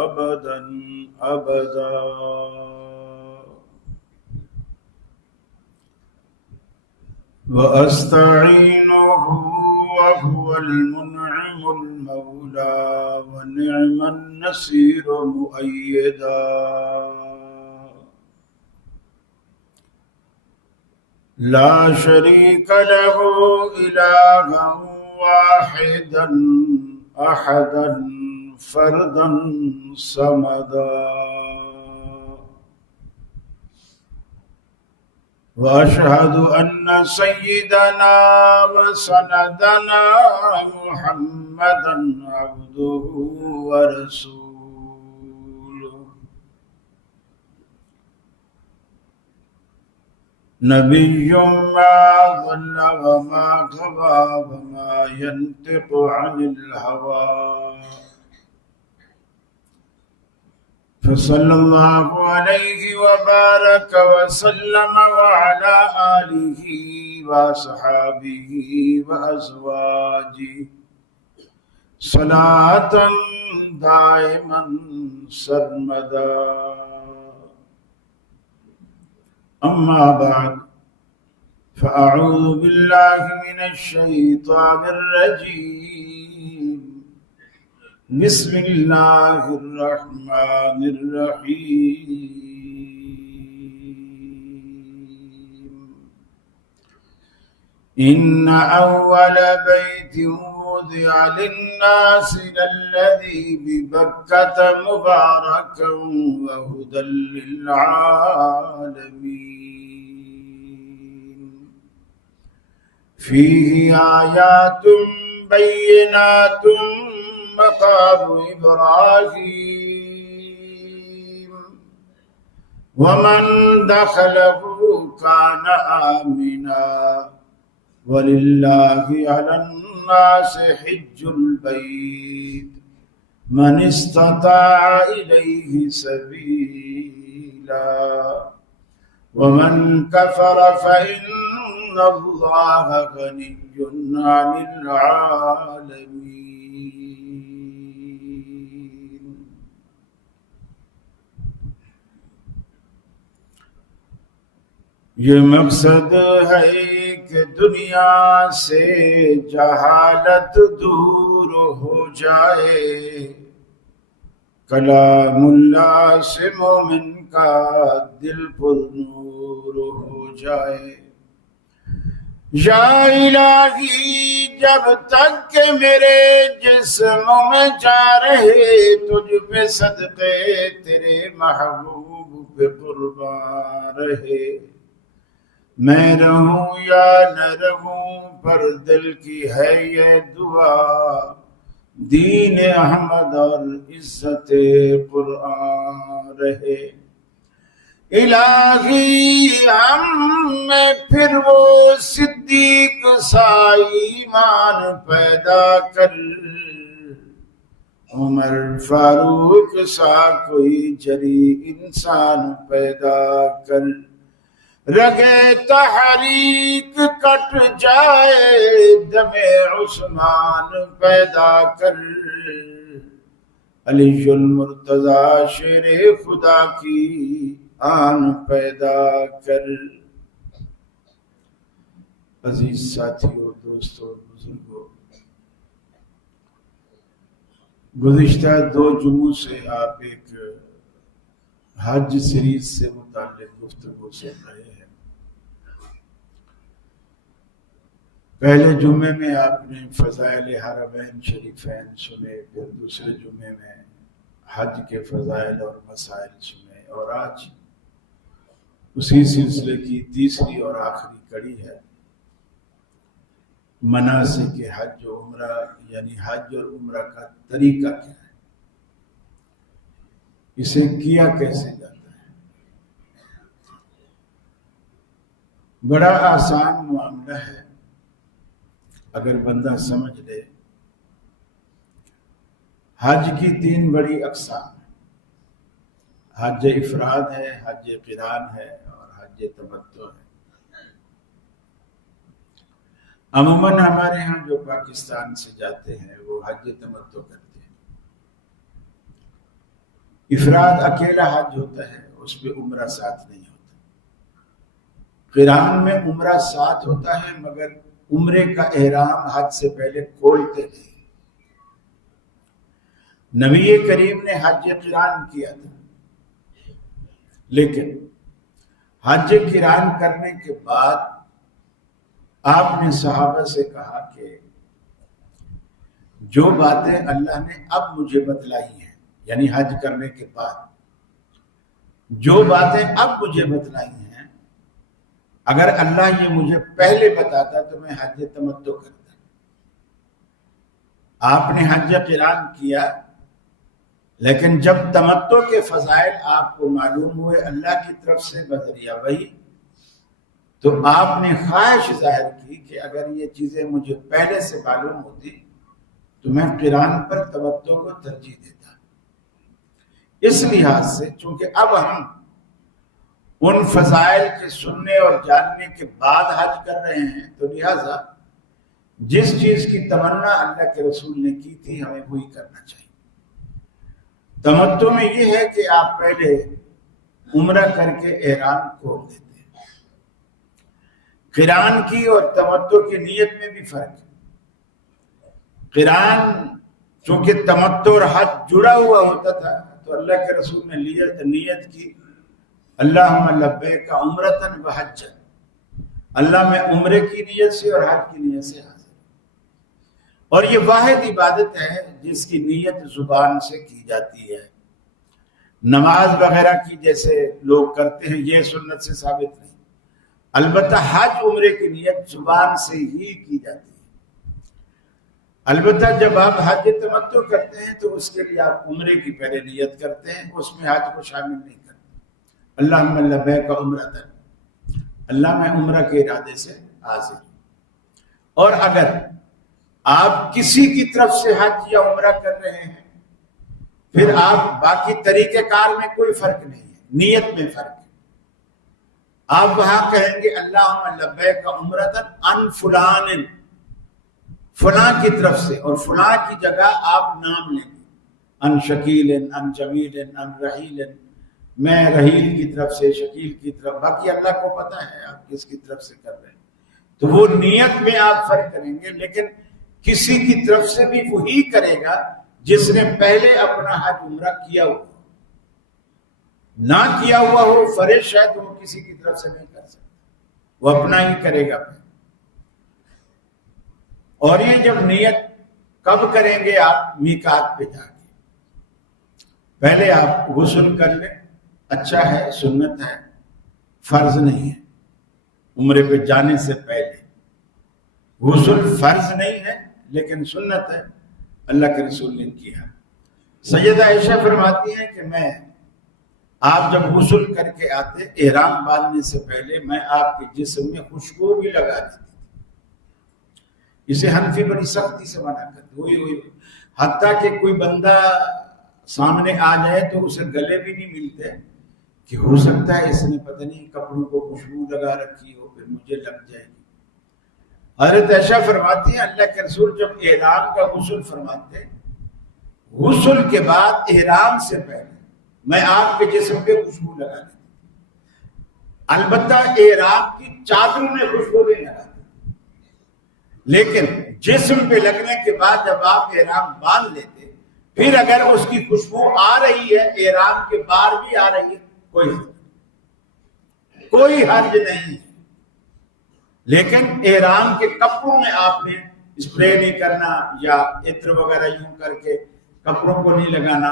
أبدا أبدا. وأستعينه وهو المنعم المولى ونعم النصير مؤيدا. لا شريك له إلها واحدا أحدا فردا صمدا. وأشهد أن سيدنا وسندنا محمدا عبده ورسوله نبي ما ضل وما غوى وما ينطق عن الهوى. فصلى الله عليه وبارك وسلم وعلى آله وصحابه وأزواجه صلاة دائما سرمدا. أما بعد فأعوذ بالله من الشيطان الرجيم. بسم الله الرحمن الرحيم. إن أول بيت وضع للناس للذي ببكة مباركا وهدى للعالمين. فيه آيات بينات مقام إبراهيم ومن دخله كان آمنا ولله على الناس حج البيت من استطاع إليه سبيلا ومن كفر فإن الله غني عن العالمين. یہ مقصد ہے کہ دنیا سے جہالت دور ہو جائے، کلام اللہ سے مومن کا دل پر نور ہو جائے۔ یا الہی جب تک کہ میرے جسم میں جا رہے تجھ پہ صدقے تیرے محبوب پہ قربان رہے، میں رہوں یا نہ رہوں پر دل کی ہے یہ دعا، دین احمد اور عزت قرآن رہے۔ الہی ہم میں پھر وہ صدیق سا ایمان پیدا کر، عمر فاروق سا کوئی جری انسان پیدا کر، رگے تحریک کٹ جائے دم عثمان پیدا کر، علی المرتضی شیر خدا کی آن پیدا کر۔ عزیز ساتھیوں، دوستوں، بزرگوں، گزشتہ 2 جمعوں سے آپ ایک حج سیریز سے متعلق گفتگو سن رہے ہیں۔ پہلے جمعے میں آپ نے فضائل حرمین شریفین سنے، پھر دوسرے جمعے میں حج کے فضائل اور مسائل سنے، اور آج اسی سلسلے کی تیسری اور آخری کڑی ہے مناسک حج و عمرہ، یعنی حج اور عمرہ کا طریقہ کیا ہے، اسے کیا کیسے جاتا ہے۔ بڑا آسان معاملہ ہے اگر بندہ سمجھ لے۔ حج کی 3 بڑی اقسام ہیں، حج افراد ہے، حج قران ہے اور حج تمتع ہے۔ عموماً ہمارے ہاں جو پاکستان سے جاتے ہیں وہ حج تمتع کرتے ہیں، افراد اکیلا حج ہوتا ہے، اس پہ عمرہ ساتھ نہیں ہوتا۔ قران میں عمرہ ساتھ ہوتا ہے، مگر عمرے کا احرام حج سے پہلے کھولتے نہیں۔ نبی کریم نے حج قران کیا تھا، لیکن حج قران کرنے کے بعد آپ نے صحابہ سے کہا کہ جو باتیں اللہ نے اب مجھے بتلائی ہیں، یعنی حج کرنے کے بعد جو باتیں اب مجھے بتلائی ہیں، اگر اللہ یہ مجھے پہلے بتاتا تو میں حج تمتع کرتا۔ آپ نے حج قران کیا، لیکن جب تمتع کے فضائل آپ کو معلوم ہوئے اللہ کی طرف سے بذریعہ وحی، تو آپ نے خواہش ظاہر کی کہ اگر یہ چیزیں مجھے پہلے سے معلوم ہوتی تو میں قران پر تمتع کو ترجیح دیتا۔ اس لحاظ سے چونکہ اب ہم ان فضائل کے سننے اور جاننے کے بعد حج کر رہے ہیں، تو لہذا جس چیز کی تمنا اللہ کے رسول نے کی تھی ہمیں وہی کرنا چاہیے۔ تمتع میں یہ ہے کہ آپ پہلے عمرہ کر کے احرام کھول دیتے ہیں۔ قران کی اور تمتع کی نیت میں بھی فرق ہے۔ قران چونکہ تمتع اور حج جڑا ہوا ہوتا تھا، تو اللہ کے رسول نے نیت کی اللہم لبیک عمرۃ و حجۃ، اللہ میں عمرے کی نیت سے اور حج کی نیت سے حاضر۔ اور یہ واحد عبادت ہے جس کی نیت زبان سے کی جاتی ہے۔ نماز وغیرہ کی جیسے لوگ کرتے ہیں یہ سنت سے ثابت نہیں، البتہ حج عمرے کی نیت زبان سے ہی کی جاتی ہے۔ البتہ جب آپ حج تمتع کرتے ہیں تو اس کے لیے آپ عمرے کی پہلے نیت کرتے ہیں، اس میں حج کو شامل نہیں کرتے۔ اللہم لبیک عمرۃ، اللہ میں عمرہ کے ارادے سے حاضر۔ اور اگر آپ کسی کی طرف سے حج یا عمرہ کر رہے ہیں، پھر آپ باقی طریقہ کار میں کوئی فرق نہیں ہے، نیت میں فرق ہے۔ آپ وہاں کہیں گے اللہم لبیک عمرۃ عن فلان، فلاں کی طرف سے، اور فلاں کی جگہ آپ نام لیں گے، عن شکیل، عن جمیل، عن رحیل، میں رحیل کی طرف سے، شکیل کی طرف، باقی اللہ کو پتہ ہے آپ کس کی طرف سے کر رہے ہیں۔ تو وہ نیت میں آپ فرق کریں گے، لیکن کسی کی طرف سے بھی وہی کرے گا جس نے پہلے اپنا حج عمرہ کیا ہوا، نہ کیا ہوا ہو فرض شاید وہ کسی کی طرف سے نہیں کر سکتا، وہ اپنا ہی کرے گا۔ اور یہ جب نیت کب کریں گے؟ آپ میقات پہ جا کے پہلے آپ غسل کر لیں، اچھا ہے، سنت ہے، فرض نہیں ہے۔ عمرے پہ جانے سے پہلے غسل فرض نہیں ہے لیکن سنت ہے، اللہ کے رسول نے کیا۔ سیدہ عائشہ فرماتی ہیں کہ آپ جب غسل کر کے آتے، احرام باندھنے سے پہلے میں آپ کے جسم میں خوشبو بھی لگا دیتی تھی۔ اسے حنفی بڑی سختی سے منع کرتے، ہوئی حتیٰ کہ کوئی بندہ سامنے آ جائے تو اسے گلے بھی نہیں ملتے کہ ہو سکتا ہے اس نے پتہ نہیں کپڑوں کو خوشبو لگا رکھی ہو، پھر مجھے لگ جائے گی۔ حضرت عائشہ فرماتی ہیں اللہ کے رسول جب احرام کا غسل فرماتے، غسل کے بعد احرام سے پہلے میں آپ کے جسم پہ خوشبو لگا دیتی، البتہ احرام کی چادروں میں خوشبو نہیں لگاتی، لیکن جسم پہ لگنے کے بعد جب آپ احرام باندھ لیتے، پھر اگر اس کی خوشبو آ رہی ہے احرام کے باہر بھی آ رہی ہے، کوئی حرج نہیں ہے۔ لیکن احرام کے کپڑوں میں آپ نے اسپرے نہیں کرنا یا عطر وغیرہ یوں کر کے کپڑوں کو نہیں لگانا۔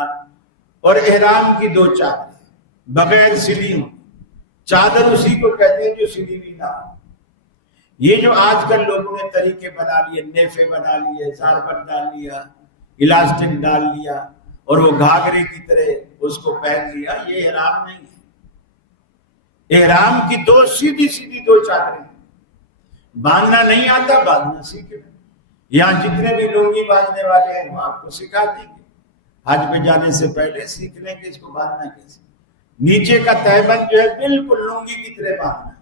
اور احرام کی 2 چادریں بغیر سلی ہوں، چادر اسی کو کہتے ہیں جو سلی ہوئی نہ ہو۔ یہ جو آج کل لوگوں نے طریقے بنا لیے، نیفے بنا لیے، زاربن ڈال لیا، الاسٹک ڈال لیا اور وہ گھاگرے کی طرح اس کو پہن لیا، یہ احرام نہیں ہے۔ احرام کی 2 سیدھی 2 چادریں، باندھنا نہیں آتا باندھنا سیکھ لیں۔ یہاں جتنے بھی لنگی باندھنے والے ہیں وہ آپ کو سکھا دیں گے، حج پہ جانے سے پہلے سیکھ لیں کہ اس کو باندھنا کیسے۔ نیچے کا تہبند جو ہے بالکل لنگی کی طرح باندھنا ہے،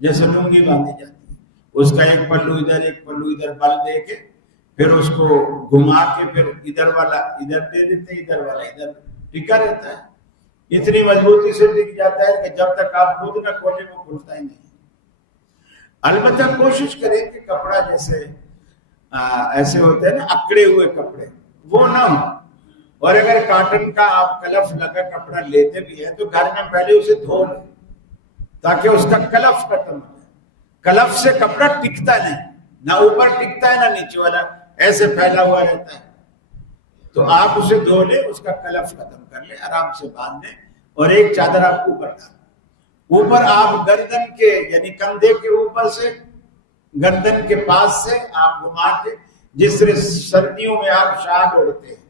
جیسے لنگی باندھی جاتی ہے، اس کا ایک پلو ادھر ایک پلو ادھر بل دے کے پھر اس کو گھما کے پھر ادھر والا ادھر دے دیتے، ادھر والا ادھر ٹکا رہتا ہے، اتنی مضبوطی سے ٹک جاتا ہے کہ جب تک آپ خود نہ کھولیں وہ کھلتا ہی نہیں۔ البتہ کوشش کریں کہ کپڑا جیسے ایسے ہوتے ہیں نا اکڑے ہوئے کپڑے، وہ نہ ہو، اور اگر کاٹن کا آپ کلف لگا کپڑا لیتے بھی ہیں تو گھر میں پہلے اسے دھو لیں تاکہ اس کا کلف ختم ہو جائے۔ کلف سے کپڑا ٹکتا نہیں، نہ اوپر ٹکتا ہے نہ نیچے والا ایسے پھیلا ہوا رہتا ہے، تو آپ اسے دھو لیں، اس کا کلف ختم کر لیں، آرام سے باندھ لیں، اور ایک چادر آپ اوپر ڈالیں۔ اوپر آپ گردن کے یعنی کندھے کے اوپر سے گردن کے پاس سے آپ گھما کے، جس طرح سردیوں میں آپ شال اوڑھتے ہیں،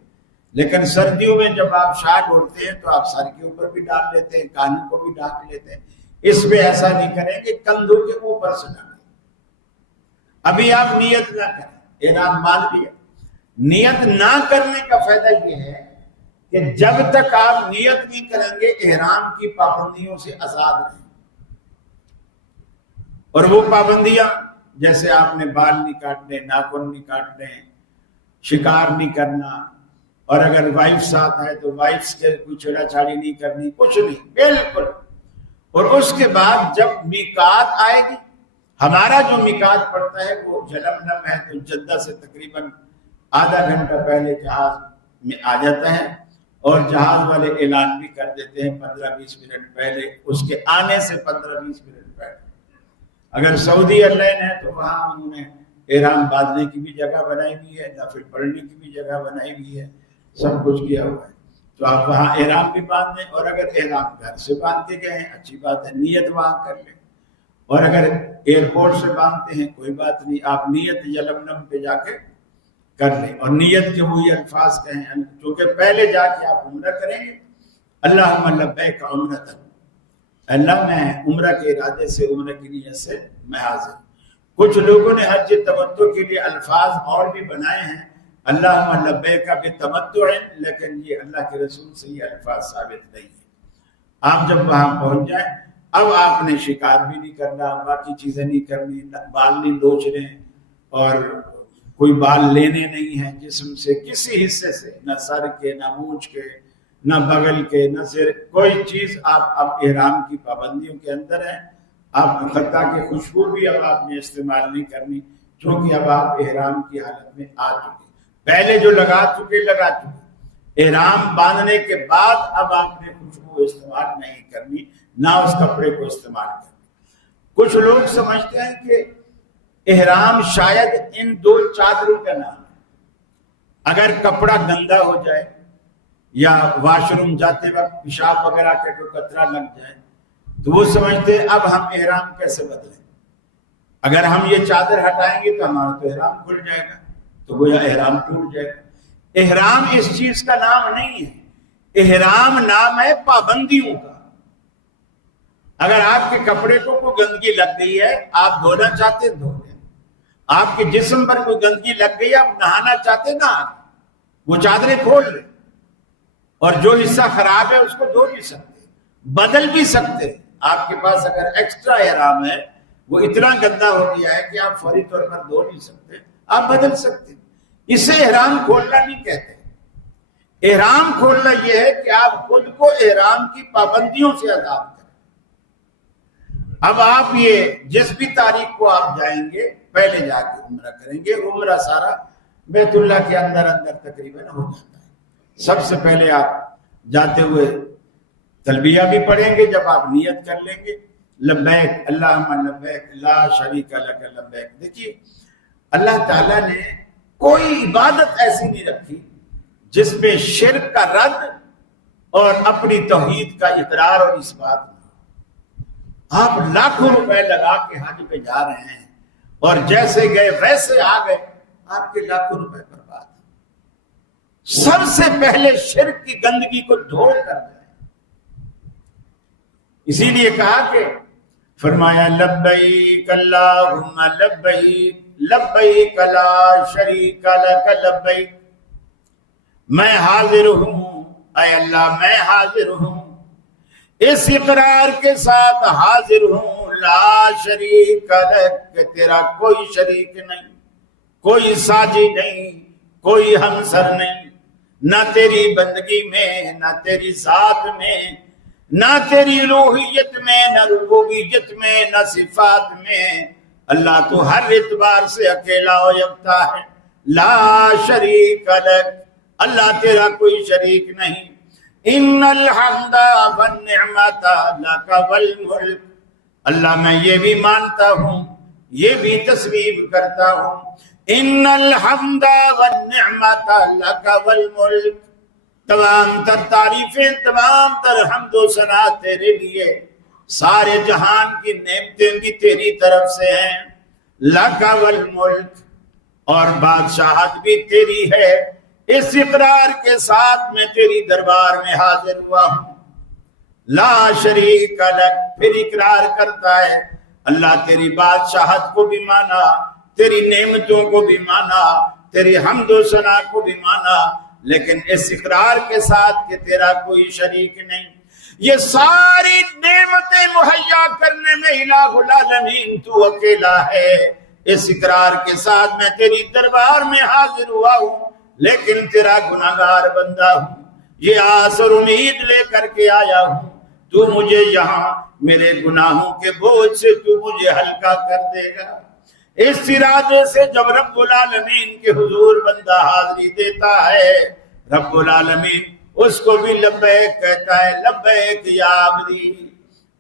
لیکن سردیوں میں جب آپ شال اوڑھتے ہیں تو آپ سر کے اوپر بھی ڈال لیتے ہیں، کانوں کو بھی ڈھانپ لیتے ہیں، اس میں ایسا نہیں کریں کہ کندھوں کے اوپر سے ڈالیں۔ ابھی آپ نیت نہ کریں، احرام باندھ لیا۔ نیت نہ کرنے کا فائدہ یہ ہے کہ جب تک آپ نیت نہیں کریں گے احرام کی پابندیوں سے آزاد رہیں، اور وہ پابندیاں جیسے آپ نے بال نہیں کاٹنے، ناخن نہیں کاٹنے، شکار نہیں کرنا، اور اگر وائف ساتھ ہے تو وائف سے کوئی چھیڑا چھاڑی نہیں کرنی، کچھ نہیں، بالکل۔ اور اس کے بعد جب میقات آئے گی، ہمارا جو میقات پڑتا ہے وہ یلملم ہے، تو جدہ سے تقریباً آدھا گھنٹہ پہلے جہاز میں آ جاتا ہے، اور جہاز والے اعلان بھی کر دیتے ہیں 15-20 منٹ پہلے، اس کے آنے سے 15-20 منٹ پہلے۔ اگر سعودی ایئرلائن ہے تو وہاں انہوں نے احرام باندھنے کی بھی جگہ بنائی ہوئی ہے، نفل پڑھنے کی بھی جگہ بنائی ہوئی ہے، سب کچھ کیا ہوا ہے، تو آپ وہاں احرام بھی باندھ لیں، اور اگر احرام گھر سے باندھ کے گئے ہیں اچھی بات ہے، نیت وہاں کر لیں، اور اگر ایئرپورٹ سے باندھتے ہیں کوئی بات نہیں، آپ نیت یلملم پہ جا کے کر لیں، اور نیت کے وہی الفاظ کہیں، کیونکہ پہلے جا کے آپ عمرہ کریں گے، اللہم لبیک عمرۃ، اللہ میں عمرہ کے ارادے سے، عمرہ کی نیت سے میں حاضر۔ کچھ لوگوں نے حج تمتع کے لیے الفاظ اور بھی بنائے ہیں، اللہم لبیک بتمتع، لیکن یہ اللہ کے رسول سے یہ الفاظ ثابت نہیں ہے۔ آپ جب وہاں پہنچ جائیں، اب آپ نے شکار بھی نہیں کرنا، باقی چیزیں نہیں کرنی، بال نہیں لوچنے، اور کوئی بال لینے نہیں ہیں جسم سے کسی حصے سے، نہ سر کے، نہ مونچھ کے، نہ بغل کے، نہ سر، کوئی چیز آپ اب احرام کی پابندیوں کے اندر ہیں۔ آپ خطا کی خوشبو بھی اب آپ نے استعمال نہیں کرنی، چونکہ اب آپ احرام کی حالت میں آ چکے، پہلے جو لگا چکے، احرام باندھنے کے بعد اب آپ نے خوشبو استعمال نہیں کرنی، نہ اس کپڑے کو استعمال کرنی۔ کچھ لوگ سمجھتے ہیں کہ احرام شاید ان دو چادروں کا نام ہے، اگر کپڑا گندا ہو جائے یا واش روم جاتے وقت پیشاب وغیرہ کا کوئی قطرہ لگ جائے تو وہ سمجھتے ہیں اب ہم احرام کیسے بدلیں، اگر ہم یہ چادر ہٹائیں گے تو ہمارا تو احرام کھل جائے گا، تو گویا احرام ٹوٹ جائے گا۔ احرام اس چیز کا نام نہیں ہے، احرام نام ہے پابندیوں کا۔ اگر آپ کے کپڑے کو کوئی گندگی لگ گئی ہے، آپ دھونا چاہتے دھو لیں، آپ کے جسم پر کوئی گندگی لگ گئی ہے، آپ نہانا چاہتے نہا لیں، وہ چادریں کھول لیں، اور جو حصہ خراب ہے اس کو دھو بھی سکتے، بدل بھی سکتے۔ آپ کے پاس اگر ایکسٹرا احرام ہے، وہ اتنا گندا ہو گیا ہے کہ آپ فوری طور پر دھو نہیں سکتے، آپ بدل سکتے۔ اسے احرام کھولنا نہیں کہتے۔ احرام کھولنا یہ ہے کہ آپ خود کو احرام کی پابندیوں سے آزاد کریں۔ اب آپ یہ جس بھی تاریخ کو آپ جائیں گے، پہلے جا کے عمرہ کریں گے، عمرہ سارا بیت اللہ کے اندر تقریباً ہو جاتا ہے۔ سب سے پہلے آپ جاتے ہوئے تلبیہ بھی پڑھیں گے، جب آپ نیت کر لیں گے، لبیک اللہم لبیک لا شریک لک لبیک۔ دیکھیے اللہ تعالیٰ نے کوئی عبادت ایسی نہیں رکھی جس میں شرک کا رد اور اپنی توحید کا اقرار اور اس بات میں۔ آپ لاکھوں روپے لگا کے حج پہ جا رہے ہیں اور جیسے گئے ویسے آ گئے، آپ کے لاکھوں روپے برباد۔ سب سے پہلے شرک کی گندگی کو دھو کر دیں۔ اسی لیے کہا کہ فرمایا لبیک اللہم لبیک لبیک لا شریک لک لبیک، میں حاضر ہوں اے اللہ، میں حاضر ہوں اس اقرار کے ساتھ حاضر ہوں، لا شریک لک، کہ تیرا کوئی شریک نہیں، کوئی ساجی نہیں، کوئی ہمسر نہیں، نہ تیری بندگی میں، نہ تیری ذات میں، نہ تیری الوہیت میں، نہ ربوبیت میں، نہ صفات میں۔ اللہ تو ہر اعتبار سے اکیلا و یکتا ہے، لا شریک لک، اللہ تیرا کوئی شریک نہیں۔ ان الحمد والنعمت لک والملک، اللہ میں یہ بھی مانتا ہوں، یہ بھی تسلیم کرتا ہوں، ان الحمد والنعمت لک والملک، تمام تر تعریفیں، تمام تر حمد و ثنا تیرے لیے، سارے جہان کی نعمتیں بھی تیری طرف سے ہیں، لک والملک، اور بادشاہت بھی تیری ہے۔ اس اقرار کے ساتھ میں تیری دربار میں حاضر ہوا ہوں، لا شریک لک، پھر اقرار کرتا ہے اللہ تیری بادشاہت کو بھی مانا، تیری نعمتوں کو بھی مانا، تیری حمد و ثنا کو بھی مانا، لیکن اس اقرار کے ساتھ کہ تیرا کوئی شریک نہیں۔ یہ ساری نعمتیں مہیا کرنے میں الہ العالمین تو اکیلا ہے، اس اقرار کے ساتھ میں تیری دربار میں حاضر ہوا ہوں، لیکن تیرا گناہگار بندہ ہوں، یہ آس اور امید لے کر کے آیا ہوں، تو مجھے یہاں میرے گناہوں کے بوجھ سے تو مجھے ہلکا کر دے گا۔ اس ارادے سے جب رب العالمین کے حضور بندہ حاضری دیتا ہے، رب العالمین اس کو بھی لبیک کہتا ہے، لبیک یا عبدی،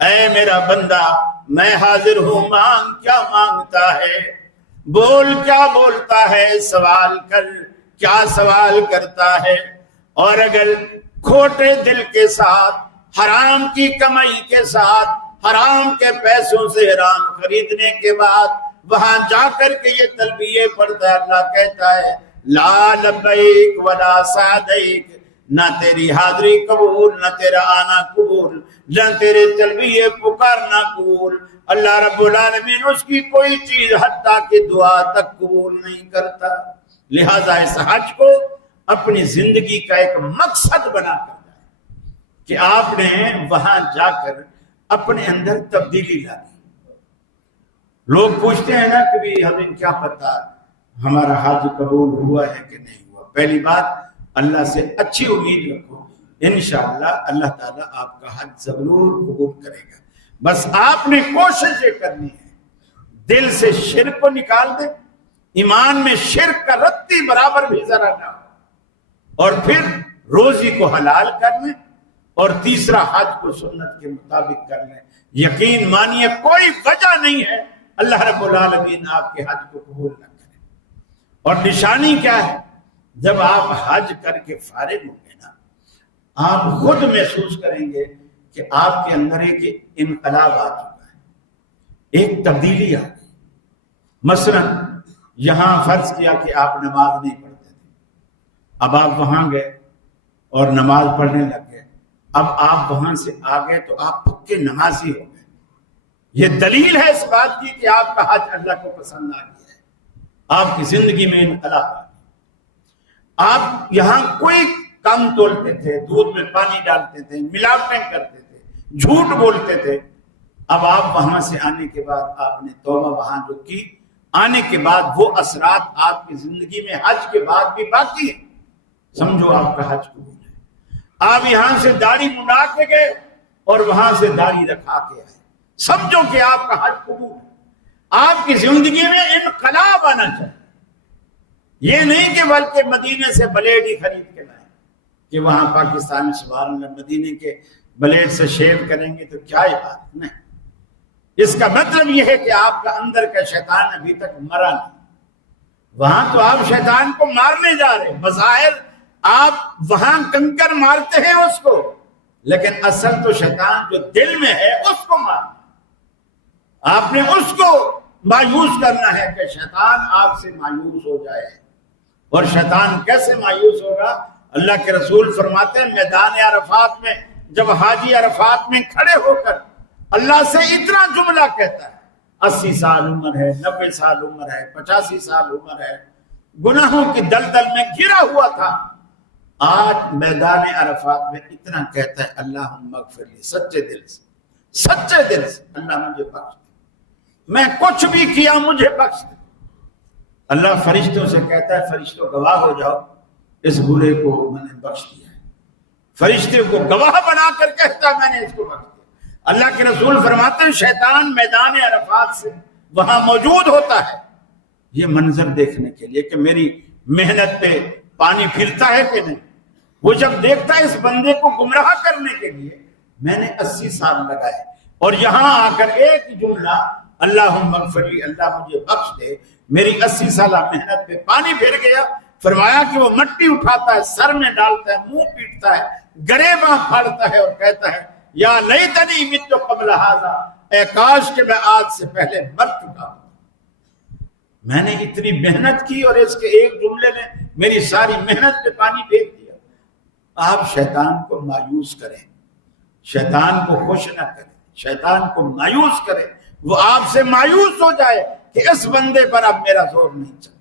اے میرا بندہ میں حاضر ہوں، مانگ کیا مانگتا ہے، بول کیا بولتا ہے، سوال کر کیا سوال کرتا ہے۔ اور اگر کھوٹے دل کے ساتھ، حرام کی کمائی کے ساتھ، حرام کے پیسوں سے حرام خریدنے کے بعد وہاں جا کر کے یہ تلبیہ پڑھتا ہے، اللہ کہتا ہے لا لبیک ولا سعدیک، نہ تیری حاضری قبول، نہ تیرا آنا قبول، نہ تیرے تلبیہ پکارنا قبول۔ اللہ رب العالمین اس کی کوئی چیز حتیٰ کہ دعا تک قبول نہیں کرتا۔ لہٰذا اس حج کو اپنی زندگی کا ایک مقصد بنا کر جائے کہ آپ نے وہاں جا کر اپنے اندر تبدیلی لانی۔ لوگ پوچھتے ہیں نا کہ بھی ہمیں کیا پتا ہمارا حج قبول ہوا ہے کہ نہیں ہوا۔ پہلی بات اللہ سے اچھی امید رکھو، انشاءاللہ اللہ تعالیٰ آپ کا حج ضرور قبول کرے گا۔ بس آپ نے کوشش یہ کرنی ہے دل سے شرک کو نکال دے، ایمان میں شرک کا رتی برابر بھی ذرا نہ ہو، اور پھر روزی کو حلال کر لیں، اور تیسرا حج کو سنت کے مطابق کر لیں۔ یقین مانیے کوئی وجہ نہیں ہے اللہ رب العالمین آپ کے حج کو قبول نہ کرے۔ اور نشانی کیا ہے؟ جب آپ حج کر کے فارغ ہوں گے نا، آپ خود محسوس کریں گے کہ آپ کے اندر ایک انقلاب آ چکا ہے، ایک تبدیلی آ گئی۔ مثلا یہاں فرض کیا کہ آپ نماز نہیں پڑھتے تھے، اب آپ وہاں گئے اور نماز پڑھنے لگ گئے، اب آپ وہاں سے آ گئے تو آپ پکے نمازی ہو گئے۔ یہ دلیل ہے اس بات کی کہ آپ کا حج اللہ کو پسند آ گیا ہے، آپ کی زندگی میں انقلاب آ گیا۔ آپ یہاں کوئی کم تولتے تھے، دودھ میں پانی ڈالتے تھے، ملاوٹیں کرتے تھے، جھوٹ بولتے تھے، اب آپ وہاں سے آنے کے بعد آپ نے توبہ وہاں جو کی، آنے کے بعد وہ اثرات آپ کی زندگی میں حج کے بعد بھی باقی ہیں، سمجھو آپ کا حج قبول ہے۔ آپ یہاں سے داڑھی منڈا کے گئے اور وہاں سے داڑھی رکھا کے آئے، سمجھو کہ آپ کا حج قبول ہے۔ آپ کی زندگی میں انقلاب آنا چاہیے، یہ نہیں کہ بلکہ مدینے سے بلیڈ ہی خرید کے لائیں کہ وہاں پاکستان سبحان اللہ مدینے کے بلیڈ سے شیو کریں گے تو کیا یہ بات نہیں۔ اس کا مطلب یہ ہے کہ آپ کا اندر کا شیطان ابھی تک مرا نہیں، وہاں تو آپ شیطان کو مارنے جا رہے ہیں، بظاہر آپ وہاں کنکر مارتے ہیں اس کو، لیکن اصل تو شیطان جو دل میں ہے اس کو مارنا۔ آپ نے اس کو مایوس کرنا ہے کہ شیطان آپ سے مایوس ہو جائے۔ اور شیطان کیسے مایوس ہوگا؟ اللہ کے رسول فرماتے ہیں میدان عرفات میں جب حاجی عرفات میں کھڑے ہو کر اللہ سے اتنا جملہ کہتا ہے، 80 سال عمر ہے، 90 سال عمر ہے، 85 سال عمر ہے، گناہوں کی دلدل میں گرا ہوا تھا، آج میدان عرفات میں اتنا کہتا ہے اللہم اغفر لی، سچے دل سے اللہ مجھے بخش دے، میں کچھ بھی کیا مجھے بخش دے۔ اللہ فرشتوں سے کہتا ہے فرشتوں گواہ ہو جاؤ اس برے کو میں نے بخش دیا ہے، فرشتے کو گواہ بنا کر کہتا ہے میں نے اس کو بخش دیا۔ اللہ کے رسول فرماتے ہیں شیطان میدان عرفات سے وہاں موجود ہوتا ہے یہ منظر دیکھنے کے لیے کہ میری محنت پہ پانی پھرتا ہے کہ نہیں۔ وہ جب دیکھتا ہے اس بندے کو گمراہ کرنے کے لیے میں نے 80 سال لگائے اور یہاں آ کر ایک جملہ اللہم اغفر لی، اللہ مجھے بخش دے، میری 80 سالہ محنت پہ پانی پھر گیا۔ فرمایا کہ وہ مٹی اٹھاتا ہے، سر میں ڈالتا ہے، منہ پیٹتا ہے، گریباں پھاڑتا ہے اور کہتا ہے یا لیتنی مت قبل ھذا، اے کاش کہ میں آج سے پہلے مر چکا ہوں، میں نے اتنی محنت کی اور اس کے ایک جملے نے میری ساری محنت پہ پانی پھینک دیا۔ آپ شیطان کو مایوس کریں، شیطان کو خوش نہ کریں، شیطان کو مایوس کریں، وہ آپ سے مایوس ہو جائے کہ اس بندے پر اب میرا زور نہیں چلتا۔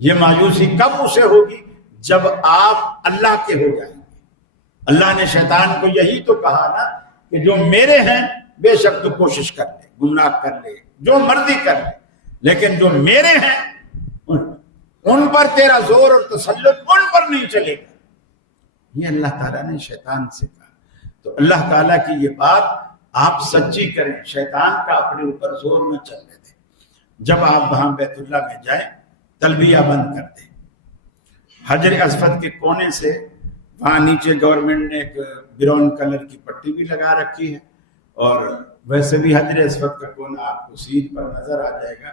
یہ مایوسی کب اسے ہوگی؟ جب آپ اللہ کے ہو جائیں گے۔ اللہ نے شیطان کو یہی تو کہا نا کہ جو میرے ہیں بے شک تو کوشش کر لے، گمراہ کر لے، جو مرضی کر لے، لیکن جو میرے ہیں ان پر تیرا زور اور تسلط ان پر نہیں چلے گا۔ یہ اللہ تعالیٰ نے شیطان سے کہا۔ تو اللہ تعالیٰ کی یہ بات آپ سچی کریں، شیطان کا اپنے اوپر زور نہ چلنے دیں۔ جب آپ وہاں بیت اللہ میں جائیں تلبیہ بند کر دیں۔ حجر اسود کے کونے سے وہاں نیچے گورنمنٹ نے ایک براؤن کلر کی پٹی بھی لگا رکھی ہے، اور ویسے بھی حجر اسود کا کونا آپ کو سیدھ پر نظر آ جائے گا۔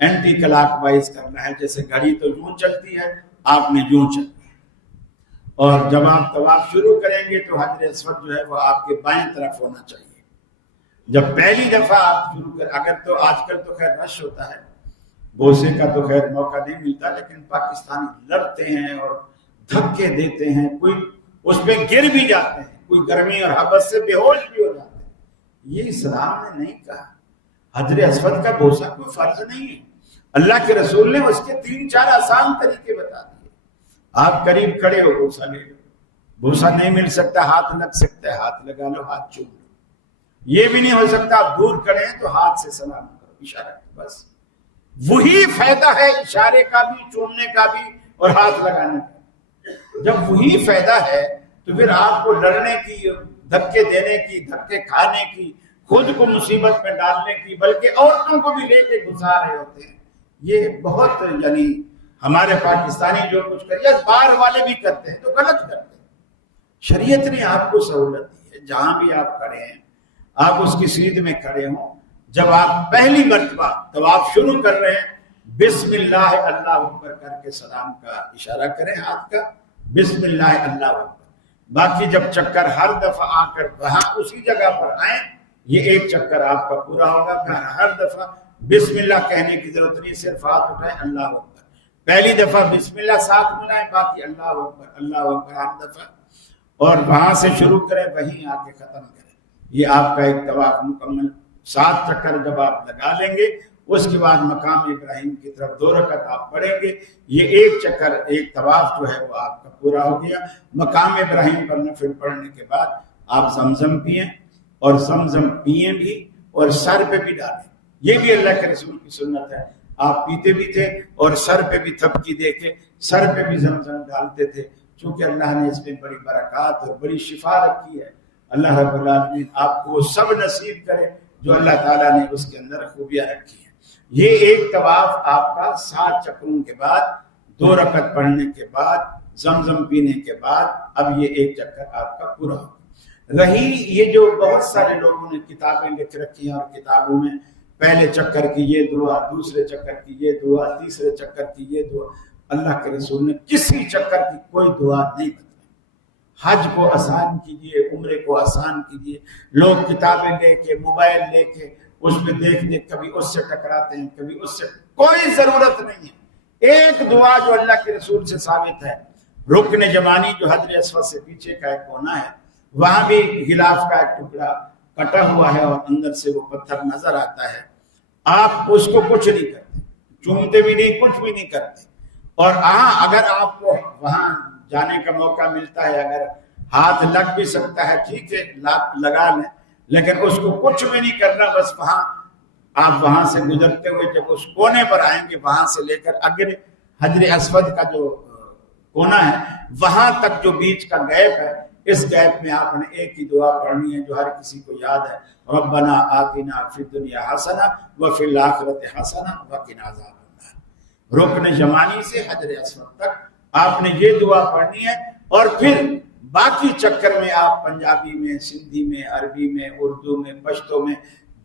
اینٹی کلاک وائز کرنا ہے، جیسے گھڑی تو یوں چلتی ہے آپ نے یوں چلنا ہے، اور جب آپ طواف شروع کریں گے تو حجر اسود جو ہے وہ آپ کے بائیں طرف ہونا چاہیے۔ جب پہلی دفعہ آپ شروع کریں، اگر تو آج کل تو خیر رش ہوتا ہے، بوسے کا تو خیر موقع نہیں ملتا، لیکن پاکستانی لڑتے ہیں اور دھکے دیتے ہیں، کوئی اس پہ گر بھی جاتے ہیں، کوئی گرمی اور حبس سے بے ہوش بھی ہو جاتے ہیں۔ یہ اسلام نے نہیں کہا۔ حجر اسود کا بوسہ کوئی فرض نہیں ہے، اللہ کے رسول نے اس کے 3-4 آسان طریقے بتا دیے۔ آپ قریب کھڑے ہو بوسہ لے لو، بوسہ نہیں مل سکتا ہاتھ لگ سکتا ہے، ہاتھ لگا لو، ہاتھ چوم لو۔ یہ بھی نہیں ہو سکتا آپ دور کھڑے ہیں تو ہاتھ سے سلام کرو، اشارہ کرو، بس وہی فائدہ ہے اشارے کا بھی، چومنے کا بھی اور ہاتھ لگانے کا۔ جب وہی فائدہ ہے تو پھر آپ کو لڑنے کی، دھکے دینے کی، دھکے کھانے کی، خود کو مصیبت میں ڈالنے کی، بلکہ عورتوں کو بھی لے کے گھسا رہے ہوتے ہیں۔ یہ بہت یعنی ہمارے پاکستانی جو کچھ کرتے ہیں، بار والے بھی کرتے ہیں تو غلط کرتے ہیں۔ شریعت نے آپ کو سہولت دی ہے، جہاں بھی آپ کھڑے ہیں آپ اس کی سیدھ میں کھڑے ہوں، جب آپ پہلی مرتبہ طواف شروع کر رہے ہیں بسم اللہ اللہ اکبر کر کے سلام کا اشارہ کریں ہاتھ کا، بسم اللہ اللہ اکبر۔ باقی جب چکر ہر دفعہ آ کر وہاں اسی جگہ پر آئیں، یہ ایک چکر آپ کا پورا ہوگا، پھر ہر دفعہ بسم اللہ کہنے کی ضرورت نہیں، صرف ہاتھ اٹھائیں اللہ اکبر۔ پہلی دفعہ بسم اللہ ساتھ ملائیں، باقی اللہ اکبر ہر دفعہ، اور وہاں سے شروع کریں وہیں آ کے ختم کریں۔ یہ آپ کا ایک طواف مکمل 7 چکر جب آپ لگا لیں گے، اس کے بعد مقام ابراہیم کی طرف 2 رکعت آپ پڑھیں گے۔ یہ ایک چکر، ایک طواف جو ہے وہ آپ کا پورا ہو گیا۔ مقام ابراہیم پر نفل پڑھنے کے بعد آپ زمزم پئیں، اور زمزم پئیں بھی اور سر پہ بھی ڈالیں۔ یہ بھی اللہ کے رسول کی سنت ہے، آپ پیتے بھی تھے اور سر پہ بھی تھپکی دے کے سر پہ بھی زمزم ڈالتے تھے، چونکہ اللہ نے اس میں بڑی برکات اور بڑی شفا رکھی ہے۔ اللہ رب العالمین آپ کو وہ سب نصیب کرے جو اللہ تعالیٰ نے اس کے اندر خوبیاں رکھی ہیں۔ یہ ایک طواف آپ کا 7 چکروں کے بعد، 2 رکعت پڑھنے کے بعد، زمزم پینے کے بعد، اب یہ ایک چکر آپ کا پورا ہو۔ رہی یہ جو بہت سارے لوگوں نے کتابیں لکھ رکھی ہیں، اور کتابوں میں پہلے چکر کی یہ دعا، دوسرے چکر کی یہ دعا، تیسرے چکر کی یہ دعا، اللہ کے رسول نے کسی چکر کی کوئی دعا نہیں بتائی۔ حج کو آسان کیجئے، عمرے کو آسان کیجئے۔ لوگ کتابیں لے کے، موبائل لے کے اس میں دیکھ کبھی اس سے ٹکراتے ہیں، کبھی اس سے، کوئی ضرورت نہیں ہے۔ ایک دعا جو اللہ کے رسول سے ثابت ہے، رکن یمانی جو حجر اسود سے پیچھے کا ایک کونا ہے، وہاں بھی غلاف کا ایک ٹکڑا کٹا ہوا ہے اور اندر سے وہ پتھر نظر آتا ہے، آپ اس کو کچھ نہیں کرتے، چومتے بھی نہیں، کچھ بھی نہیں کرتے۔ اور اگر آپ کو وہاں جانے کا موقع ملتا ہے، اگر ہاتھ لگ بھی سکتا ہے ٹھیک ہے، لگا لیں، لیکن اس کو کچھ بھی نہیں کرنا۔ بس وہاں آپ وہاں سے گزرتے ہوئے جب اس کونے پر آئیں گے، وہاں سے لے کر اگر حجر اسود کا جو کونا ہے، وہاں تک جو بیچ کا گیپ ہے، اس گیپ میں آپ نے ایک ہی دعا پڑھنی ہے جو ہر کسی کو یاد ہے، ربنا آتنا فی الدنیا حسنہ وفی الآخرۃ حسنہ وقنا عذاب النار۔ رکن یمانی سے حجر اسود تک آپ نے یہ دعا پڑھنی ہے، اور پھر باقی چکر میں آپ پنجابی میں، سندھی میں، عربی میں، اردو میں، پشتو میں،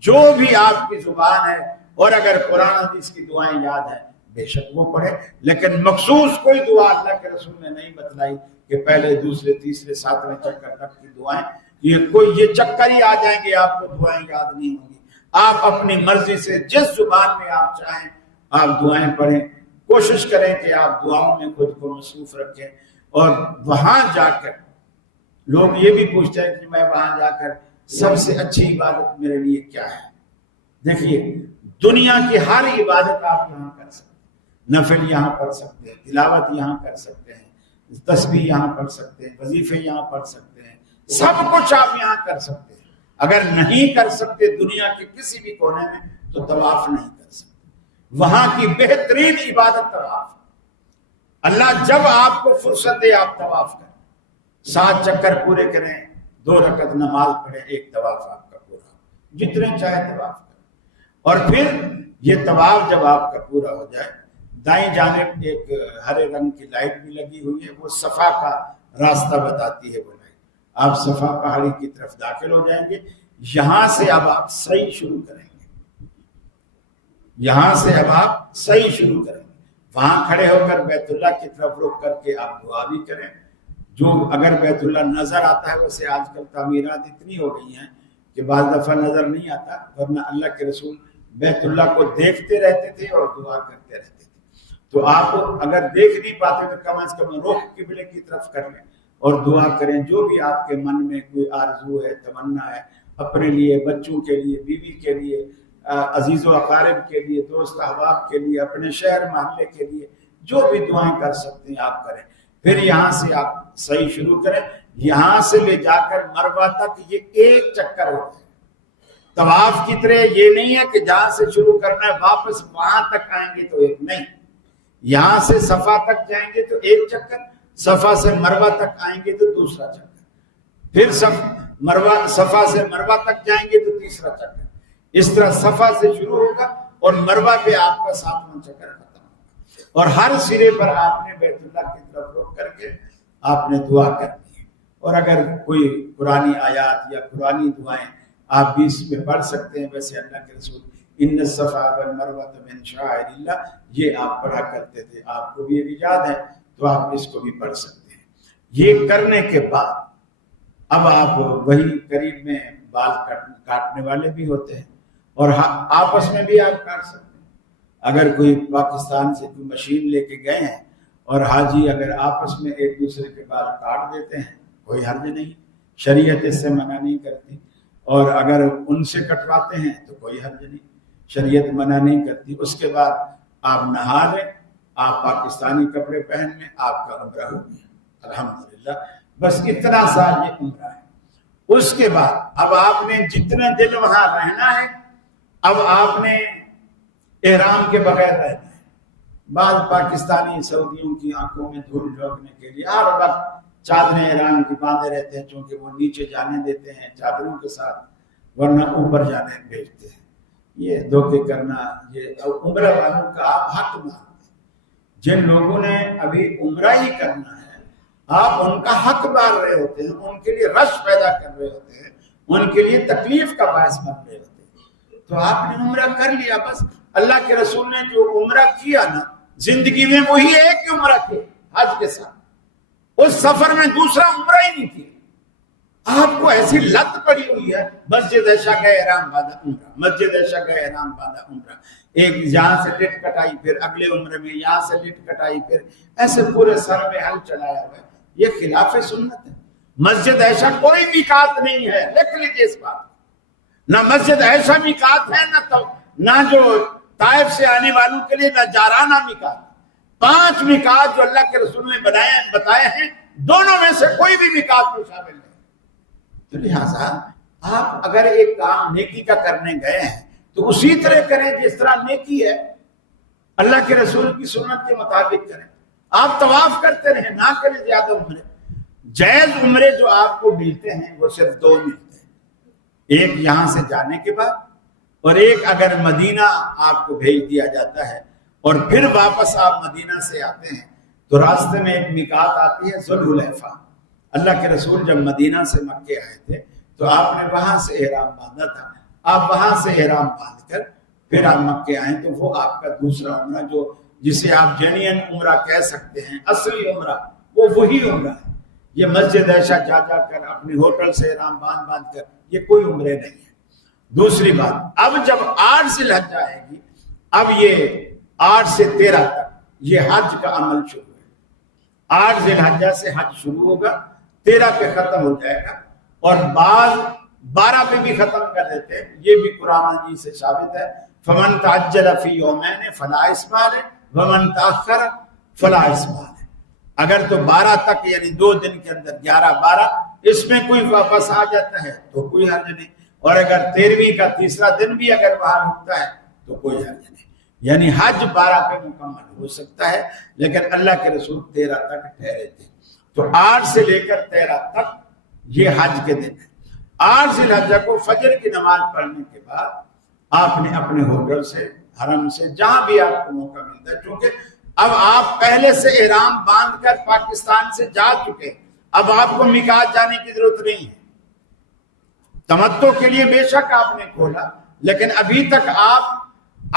جو بھی آپ کی زبان ہے، اور اگر قرآن حدیث کی دعائیں یاد ہیں بے شک وہ پڑھے، لیکن مخصوص کوئی دعا اللہ کے رسول نے نہیں بتلائی کہ پہلے، دوسرے، تیسرے، ساتویں چکر تک کی دعائیں، یہ چکر ہی آ جائیں گے آپ کو دعائیں یاد نہیں ہوں گی۔ آپ اپنی مرضی سے جس زبان میں آپ چاہیں آپ دعائیں پڑھیں، کوشش کریں کہ آپ دعاؤں میں خود کو مصروف رکھیں، اور وہاں جا کر لوگ یہ بھی پوچھتے ہیں کہ میں وہاں جا کر سب سے اچھی عبادت میرے لیے کیا ہے؟ دیکھیے، دنیا کی ہر عبادت آپ یہاں کر سکتے ہیں، نفل یہاں پڑھ سکتے ہیں، تلاوت یہاں کر سکتے ہیں، تسبیح یہاں پڑھ سکتے ہیں، وظیفے یہاں پڑھ سکتے ہیں، سب کچھ آپ یہاں کر سکتے ہیں۔ اگر نہیں کر سکتے دنیا کے کسی بھی کونے میں تو طواف نہیں کر سکتے۔ وہاں کی بہترین عبادت طواف۔ اللہ جب آپ کو فرصت دے آپ طواف کریں، 7 چکر پورے کریں، 2 رکعت نماز پڑھیں، ایک طواف آپ کا پورا، جتنے چاہے طواف کریں۔ اور پھر یہ طواف جب آپ کا پورا ہو جائے، دائیں جانب ایک ہرے رنگ کی لائٹ بھی لگی ہوئی ہے، وہ صفا کا راستہ بتاتی ہے وہ لائٹ۔ آپ صفا پہاڑی کی طرف داخل ہو جائیں گے، یہاں سے اب آپ صحیح شروع کریں گے، یہاں سے اب آپ صحیح شروع کریں گے۔ وہاں کھڑے ہو کر بیت اللہ کی طرف رخ کر کے آپ دعا بھی کریں، جو اگر بیت اللہ نظر آتا ہے، ویسے آج کل تعمیرات اتنی ہو گئی ہیں کہ بعض دفعہ نظر نہیں آتا، ورنہ اللہ کے رسول بیت اللہ کو دیکھتے رہتے تھے اور دعا کرتے رہتے تھے۔ تو آپ اگر دیکھ نہیں پاتے تو کم از کم رخ قبلے کی طرف کر لیں اور دعا کریں، جو بھی آپ کے من میں کوئی آرزو ہے، تمنا ہے، اپنے لیے، بچوں کے لیے، بیوی کے لیے، عزیز و اقارب کے لیے، دوست احباب کے لیے، اپنے شہر محلے کے لیے، جو بھی دعائیں کر سکتے ہیں آپ کریں۔ پھر یہاں سے آپ صحیح شروع کریں، یہاں سے لے جا کر مروہ تک یہ ایک چکر ہوتا ہے۔ طواف کی طرح یہ نہیں ہے کہ جہاں سے شروع کرنا ہے واپس وہاں تک آئیں گے تو ایک، نہیں، یہاں سے صفا تک جائیں گے تو ایک چکر، صفا سے مروہ تک آئیں گے تو دوسرا چکر، پھر صفا سے مروہ تک جائیں گے تو تیسرا چکر، اس طرح صفا سے شروع ہوگا اور مروہ پہ آپ کا 7واں چکر ختم ہوگا، اور ہر سرے پر آپ نے بیت اللہ کی طرف رخ کر کے آپ نے دعا کرنی ہے۔ اور اگر کوئی قرآنی آیات یا قرآنی دعائیں آپ بھی اس میں پڑھ سکتے ہیں، ویسے اللہ کے رسول ان الصفا والمروہ من شعائر اللہ یہ آپ پڑھا کرتے تھے، آپ کو بھی یہ یاد ہے تو آپ اس کو بھی پڑھ سکتے ہیں۔ یہ کرنے کے بعد اب آپ وہی قریب میں بال کاٹنے والے بھی ہوتے ہیں، اور آپس میں بھی آپ کاٹ سکتے ہیں۔ اگر کوئی پاکستان سے کوئی مشین لے کے گئے ہیں اور حاجی اگر آپس میں ایک دوسرے کے بال کاٹ دیتے ہیں کوئی حرج نہیں، شریعت اس سے منع نہیں کرتی، اور اگر ان سے کٹواتے ہیں تو کوئی حرج نہیں، شریعت منع نہیں کرتی۔ اس کے بعد آپ نہا لیں، آپ پاکستانی کپڑے پہن لیں، آپ کا عمرہ ہو گیا الحمدللہ۔ بس اتنا سا یہ عمرہ ہے۔ اس کے بعد اب آپ نے جتنے دن وہاں رہنا ہے، اب آپ نے احرام کے بغیر رہنا ہے۔ بعض پاکستانی سعودیوں کی آنکھوں میں دھول جھونکنے کے لیے ہر وقت چادریں احرام کی باندھے رہتے ہیں، چونکہ وہ نیچے جانے دیتے ہیں چادروں کے ساتھ، ورنہ اوپر جانے بھیجتے ہیں۔ یہ دھوکے کرنا، یہ عمرہ والوں کا آپ حق مانتے ہیں۔ جن لوگوں نے ابھی عمرہ ہی کرنا ہے، آپ ان کا حق مار رہے ہوتے ہیں، ان کے لیے رش پیدا کر رہے ہوتے ہیں، ان کے لیے تکلیف کا باعث بن رہے ہوتے ہیں۔ تو آپ نے عمرہ کر لیا، بس اللہ کے رسول نے جو عمرہ کیا نا زندگی میں وہی ایک ہی عمرہ کیا حج کے ساتھ، اس سفر میں دوسرا عمرہ ہی نہیں کیا۔ آپ کو ایسی لت پڑی ہوئی ہے، مسجد عائشہ کا احرام باندھا عمرہ، مسجد عائشہ کا احرام باندھا عمرہ، ایک یہاں سے لٹ کٹائی، پھر اگلے عمرے میں یہاں سے لٹ کٹائی، پھر ایسے پورے سر میں ہل چلایا ہوا ہے۔ یہ خلاف سنت ہے۔ مسجد عائشہ کوئی میقات نہیں ہے، لکھ لیجیے اس بات۔ نہ مسجد عائشہ میقات ہے، نہ جو طائف سے آنے والوں کے لیے نہ جارانہ میقات۔ 5 میقات جو اللہ کے رسول نے بتائے ہیں، دونوں میں سے کوئی بھی میقات میں شامل نہیں۔ تو لہٰذا آپ اگر ایک کام نیکی کا کرنے گئے ہیں تو اسی طرح کریں جس طرح نیکی ہے، اللہ کے رسول کی سنت کے مطابق کریں۔ آپ طواف کرتے رہیں، نہ کریں زیادہ عمرے۔ جائز عمرے جو آپ کو ملتے ہیں وہ صرف دو ملتے ہیں، ایک یہاں سے جانے کے بعد، اور ایک اگر مدینہ آپ کو بھیج دیا جاتا ہے اور پھر واپس آپ مدینہ سے آتے ہیں تو راستے میں ایک میقات آتی ہے ذوالحلیفہ۔ اللہ کے رسول جب مدینہ سے مکے آئے تھے تو آپ نے وہاں سے احرام باندھا تھا، آپ وہاں سے احرام باندھ کر پھر آپ مکے آئیں تو وہ آپ کا دوسرا عمرہ جو جسے آپ جینین عمرہ کہہ سکتے ہیں، اصلی عمرہ وہ وہی عمرہ ہے۔ یہ مسجد عائشہ جا کر اپنے ہوٹل سے احرام باندھ کر یہ کوئی عمرے نہیں ہے۔ دوسری بات، اب جب 8 ذی الحجہ آئے گی، اب یہ 8 سے 13 تک یہ حج کا عمل شروع ہے۔ 8 ذی الحجہ سے حج شروع ہوگا، 13 پہ ختم ہو جائے گا، اور بعض 12 پہ بھی ختم کر دیتے ہیں، یہ بھی قرآن مجید سے ثابت ہے۔ فمن تعجل فی یومین فلا اثم علیہ ومن تاخر فلا اثم علیہ۔ اگر تو 12 تک یعنی 2 دن کے اندر 11 12 اس میں کوئی واپس آ جاتا ہے تو کوئی حرج نہیں، اور اگر 13ویں کا تیسرا دن بھی اگر وہاں رکتا ہے تو کوئی حرج نہیں۔ یعنی حج 12 پہ مکمل ہو سکتا ہے، لیکن اللہ کے رسول 13 تک ٹھہرے تھے۔ تو 8 سے لے کر 13 تک یہ حج کے دن ہے۔ 8 ذی الحجہ کو فجر کی نماز پڑھنے کے بعد آپ نے اپنے ہوٹل سے، حرم سے، جہاں بھی آپ کو موقع ملتا ہے، چونکہ اب آپ پہلے سے احرام باندھ کر پاکستان سے جا چکے، اب آپ کو میقات جانے کی ضرورت نہیں ہے۔ تمتع کے لیے بے شک آپ نے کھولا، لیکن ابھی تک آپ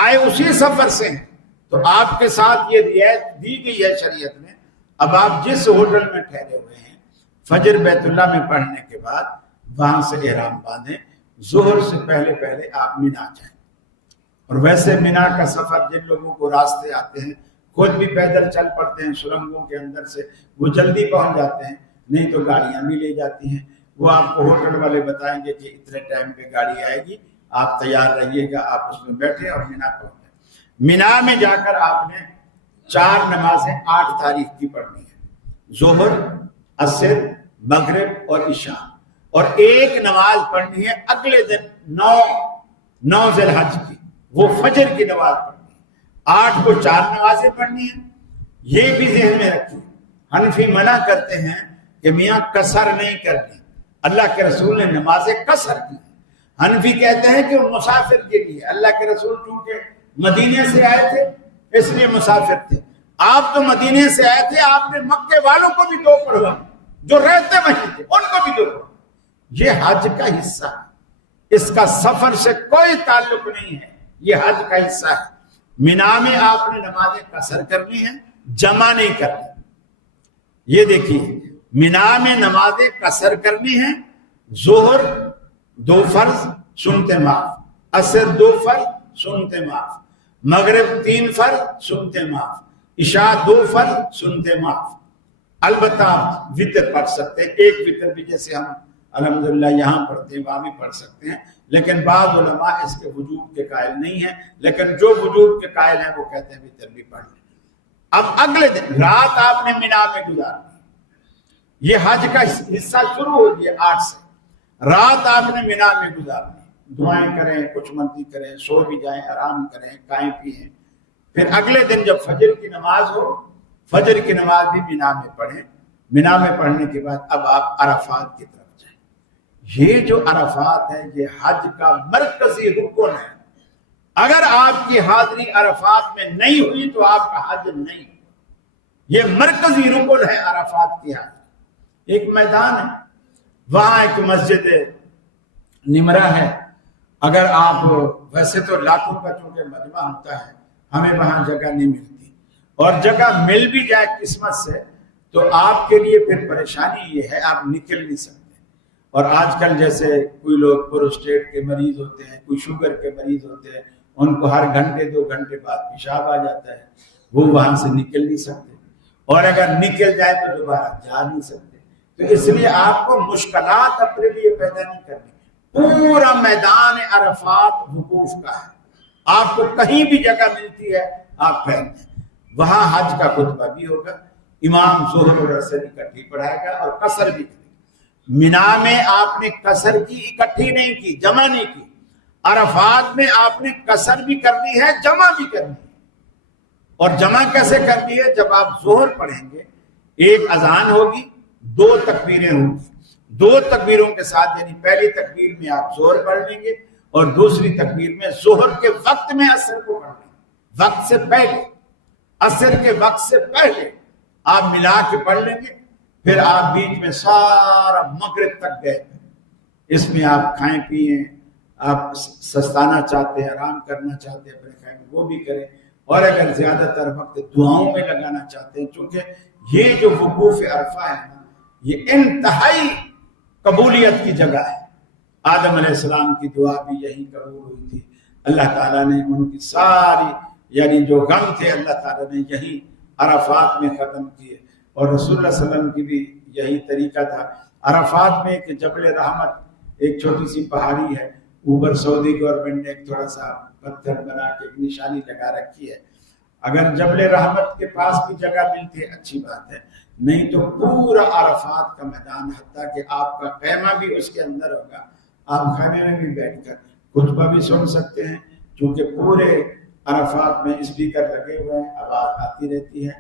آئے اسی سفر سے ہیں، تو آپ کے ساتھ یہ رعایت دی گئی ہے شریعت میں، اب آپ جس ہوٹل میں ٹھہرے ہوئے ہیں فجر بیت اللہ میں پڑھنے کے بعد وہاں سے احرام باندھیں، ظہر سے پہلے آپ مینا جائیں۔ اور ویسے مینا کا سفر جن لوگوں کو راستے آتے ہیں، خود بھی پیدل چل پڑتے ہیں سرنگوں کے اندر سے، وہ جلدی پہنچ جاتے ہیں، نہیں تو گاڑیاں بھی لے جاتی ہیں، وہ آپ کو ہوٹل والے بتائیں گے کہ اتنے ٹائم پہ گاڑی آئے گی، آپ تیار رہیے گا، آپ اس میں بیٹھے اور مینا پہنچے۔ مینا میں جا کر آپ نے 4 نمازیں 8 تاریخ کی پڑھنی ہے، ظہر، عصر، مغرب اور عشاء، اور ایک نماز پڑھنی ہے اگلے دن 9 ذی الحجہ کی، وہ فجر کی نماز پڑھنی ہے۔ 8 کو 4 نمازیں پڑھنی ہیں، یہ بھی ذہن میں رکھیے۔ حنفی منع کرتے ہیں کہ میاں قصر نہیں کرنی، اللہ کے رسول نے نمازیں قصر کی۔ حنفی کہتے ہیں کہ وہ مسافر کے لیے، اللہ کے رسول چونکہ مدینے سے آئے تھے اس لیے مسافر تھے، آپ تو مدینے سے آئے تھے، آپ نے مکے والوں کو بھی 2 پڑھوا، جو رہتے وہیں تھے ان کو بھی 2 پڑھوا۔ یہ حج کا حصہ ہے، اس کا سفر سے کوئی تعلق نہیں ہے، یہ حج کا حصہ ہے۔ مینا میں آپ نے نمازیں قصر کرنی ہے، جمع نہیں کرنی۔ یہ دیکھیے، مینا میں نمازیں قصر کرنی ہے، ظہر 2 فرض سنتے معاف، عصر 2 فرض سنتے معاف، مغرب 3 فرض سنتے معاف، عشاء 2 فرض سنتے معاف۔ البتہ آپ وتر پڑھ سکتے ہیں، ایک وتر بھی جیسے ہم الحمدللہ یہاں پڑھتے ہیں وہاں بھی پڑھ سکتے ہیں، لیکن بعض علماء اس کے وجوب کے قائل نہیں ہیں، لیکن جو وجوب کے قائل ہیں وہ کہتے ہیں وتر بھی پڑھ لیں۔ اب اگلے دن رات آپ نے مینا میں گزارنی، یہ حج کا حصہ شروع ہو گیا 8 سے، رات آپ نے مینا میں گزارنی، دعائیں کریں، کچھ منتی کریں، سو بھی جائیں، آرام کریں، کھائیں پیئیں، پھر اگلے دن جب فجر کی نماز ہو، فجر کی نماز بھی مینا میں پڑھیں۔ مینا میں پڑھنے کے بعد اب آپ عرفات کی طرف جائیں۔ یہ جو عرفات ہے یہ حج کا مرکزی رکن ہے، اگر آپ کی حاضری عرفات میں نہیں ہوئی تو آپ کا حج نہیں ہوا۔ یہ مرکزی رکن ہے عرفات کی حاضری۔ ایک میدان ہے، وہاں ایک مسجد نمرہ ہے، اگر آپ، ویسے تو لاکھوں کا چونکہ مجمع ہوتا ہے، ہمیں وہاں جگہ نہیں ملتی، اور جگہ مل بھی جائے قسمت سے تو آپ کے لیے پھر پریشانی یہ ہے آپ نکل نہیں سکتے۔ اور آج کل جیسے کوئی لوگ پروسٹیٹ کے مریض ہوتے ہیں، کوئی شوگر کے مریض ہوتے ہیں، ان کو ہر گھنٹے 2 گھنٹے بعد پیشاب آ جاتا ہے، وہ وہاں سے نکل نہیں سکتے، اور اگر نکل جائے تو دوبارہ جا نہیں سکتے۔ تو اس لیے آپ کو مشکلات اپنے لیے پیدا نہیں کرنی۔ پورا میدان عرفات وقوف کا ہے، آپ کو کہیں بھی جگہ ملتی ہے آپ پھیل دیں۔ وہاں حج کا خطبہ بھی ہوگا، امام ظہر اور عصر اکٹھی پڑھائے گا اور قصر بھی کرے گا۔ مینا میں آپ نے قصر کی اکٹھی نہیں کی، جمع نہیں کی، عرفات میں آپ نے قصر بھی کرنی ہے، جمع بھی کرنی ہے۔ اور جمع کیسے کرنی ہے؟ جب آپ ظہر پڑھیں گے ایک اذان ہوگی، 2 تکبیریں ہوں گی، 2 تکبیروں کے ساتھ یعنی پہلی تکبیر میں آپ ظہر پڑھ لیں گے اور دوسری تکبیر میں ظہر کے وقت میں عصر کو پڑھ لیں گے، وقت سے پہلے، عصر کے وقت سے پہلے آپ ملا کے پڑھ لیں گے. پھر آپ بیچ میں سارا مغرب تک گئے، اس میں آپ کھائیں پیئیں، آپ سستانا چاہتے ہیں، آرام کرنا چاہتے ہیں اپنے خیمے میں وہ بھی کریں، اور اگر زیادہ تر وقت دعاؤں میں لگانا چاہتے ہیں، چونکہ یہ جو وقوف عرفہ ہے نا یہ انتہائی قبولیت کی جگہ ہے. آدم علیہ السلام کی دعا بھی یہی قبول ہوئی تھی، اللہ تعالیٰ نے ان کی ساری یعنی جو غم تھے اللہ تعالیٰ نے یہی عرفات میں ختم کیے. اور رسول اللہ صلی اللہ علیہ وسلم کی بھی یہی طریقہ تھا. عرفات میں کہ جبل رحمت ایک چھوٹی سی پہاڑی ہے، اوپر سعودی گورنمنٹ نے ایک تھوڑا سا پتھر بنا کے ایک نشانی لگا رکھی ہے. اگر جبل رحمت کے پاس بھی جگہ ملتی ہے اچھی بات ہے، نہیں تو پورا عرفات کا میدان حتیٰ کہ آپ کا خیمہ بھی اس کے اندر ہوگا، آپ خیمے میں بھی بیٹھ کر خطبہ بھی سن سکتے ہیں، چونکہ پورے عرفات میں اسپیکر لگے ہوئے ہیں، آواز آتی رہتی ہے.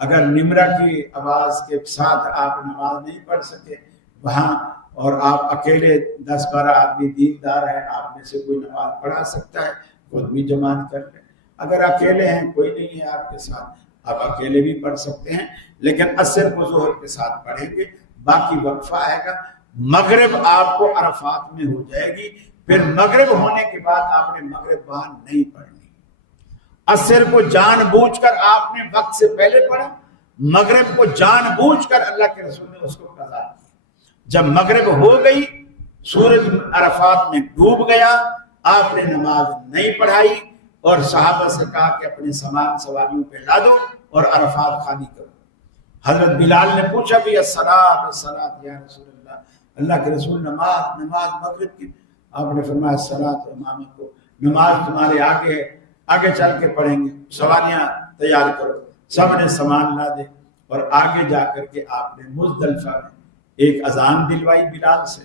اگر نمرہ کی آواز کے ساتھ آپ نماز نہیں پڑھ سکے وہاں اور آپ اکیلے 10-12 آدمی دیندار ہیں، آپ میں سے کوئی نماز پڑھا سکتا ہے، خود بھی جماعت کر لیں. اگر اکیلے ہیں کوئی نہیں ہے آپ کے ساتھ آپ اکیلے بھی پڑھ سکتے ہیں، لیکن عصر کو ظہر کے ساتھ پڑھیں گے. باقی وقفہ آئے گا، مغرب آپ کو عرفات میں ہو جائے گی، پھر مغرب ہونے کے بعد آپ نے مغرب وہاں نہیں پڑھنی. عصر کو جان بوجھ کر آپ نے وقت سے پہلے پڑھا، مغرب کو جان بوجھ کر اللہ کے رسول نے اس کو قضا کیا. جب مغرب ہو گئی، سورج عرفات میں ڈوب گیا، آپ نے نماز نہیں پڑھائی اور صحابہ سے کہا کہ اپنے سامان سواریوں پہ لا دو اور عرفات خالی کرو. حضرت بلال نے پوچھا بھی الصلاۃ الصلاۃ یا رسول اللہ، اللہ کے رسول نماز مغرب کی. آپ نے فرمایا الصلاۃ امامکم کو، نماز تمہارے آگے ہے، آگے چل کے پڑھیں گے، سواریاں تیار کرو. سب نے سامان لا دے اور آگے جا کر کے آپ نے مزدلفہ میں ایک اذان دلوائی بلال سے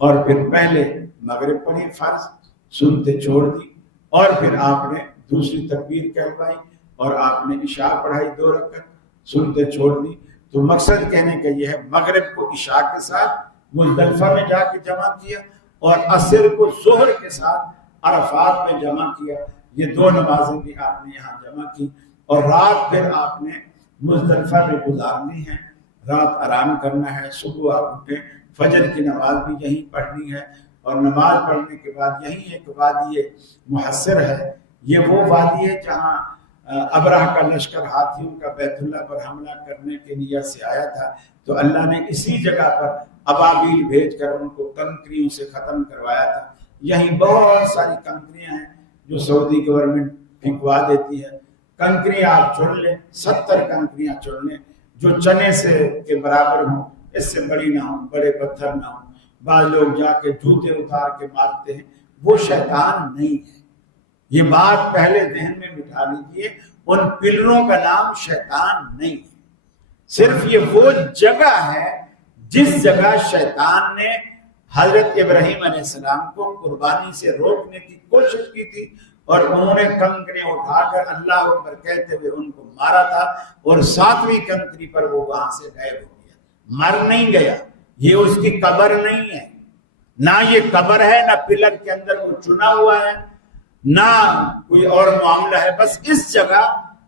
اور پھر پہلے مغرب پڑھی فرض، سنتے چھوڑ دی، اور پھر آپ نے دوسری تکبیر کہلوائی اور آپ نے عشاء پڑھائی 2 رکعت، سنتے چھوڑ دی. تو مقصد کہنے کا یہ ہے مغرب کو عشاء کے ساتھ مزدلفہ میں جا کے جمع کیا اور عصر کو ظہر کے ساتھ عرفات میں جمع کیا. یہ 2 نمازیں بھی آپ نے یہاں جمع کی اور رات پھر آپ نے مزدلفہ میں گزارنی ہے، رات آرام کرنا ہے. صبح آپ اٹھیں، فجر کی نماز بھی یہیں پڑھنی ہے اور نماز پڑھنے کے بعد یہیں ایک وادی محصر ہے. یہ وہ وادی ہے جہاں ابرہہ کا لشکر ہاتھیوں کا بیت اللہ پر حملہ کرنے کے نیت سے آیا تھا، تو اللہ نے اسی جگہ پر ابابیل بھیج کر ان کو کنکریوں سے ختم کروایا تھا. یہیں بہت ساری کنکریاں ہیں جو سعودی گورنمنٹ پھینکوا دیتی ہے. کنکریاں آپ چن لیں، 70 کنکریاں چن لیں جو چنے سے کے برابر ہوں، اس سے بڑی نہ ہوں، بڑے پتھر نہ ہوں. بعض لوگ جا کے جوتے اتار کے مارتے ہیں، وہ شیطان نہیں ہے. یہ بات پہلے ذہن میں بٹھا لیجیے، ان پلروں کا نام شیطان نہیں ہے. صرف یہ وہ جگہ ہے جس جگہ شیطان نے حضرت ابراہیم علیہ السلام کو قربانی سے روکنے کی کوشش کی تھی اور انہوں نے کنکریاں اٹھا کر اللہ اکبر کہتے ہوئے ان کو مارا تھا اور 7ویں کنکری پر وہ وہاں سے غائب ہو گیا. مر نہیں گیا، یہ اس کی قبر نہیں ہے، نہ یہ قبر ہے، نہ پلر کے اندر وہ چنا ہوا ہے، نہ کوئی اور معاملہ ہے. بس اس جگہ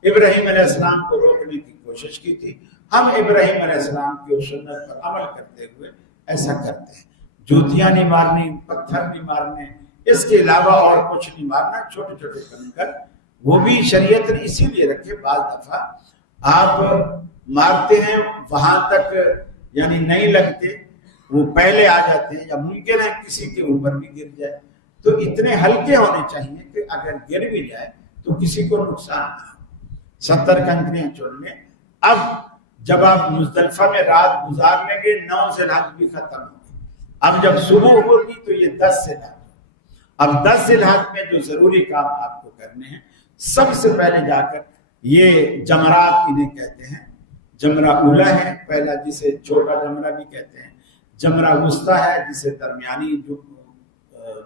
ابراہیم علیہ السلام کو روکنے کی کوشش کی تھی. ہم ابراہیم علیہ السلام کی اس سنت پر عمل کرتے ہوئے ایسا کرتے ہیں. جوتیاں نہیں مارنی، پتھر نہیں مارنے، اس کے علاوہ اور کچھ نہیں مارنا. چھوٹے چھوٹے کنکر وہ بھی شریعت نے اسی لیے رکھے. بعض دفعہ آپ مارتے ہیں وہاں تک یعنی نہیں لگتے، وہ پہلے آ جاتے ہیں، یا ممکن ہے کسی کے اوپر بھی گر جائے. تو اتنے ہلکے ہونے چاہیے کہ اگر گر بھی جائے تو کسی کو نقصان نہ ہو. 70 کنکریاں چن لیں. اب جب آپ مزدلفہ میں رات گزار لیں گے، 9 ذی الحجہ بھی ختم ہوگی. اب جب صبح ہوگی تو یہ 10 ذی الحجہ. اب 10 ذی الحجہ میں جو ضروری کام آپ کو کرنے ہیں، سب سے پہلے جا کر یہ جمرات انہیں کہتے ہیں. جمرہ اولا ہے پہلا، جسے چھوٹا جمرہ بھی کہتے ہیں. جمرہ وسطیٰ ہے جسے درمیانی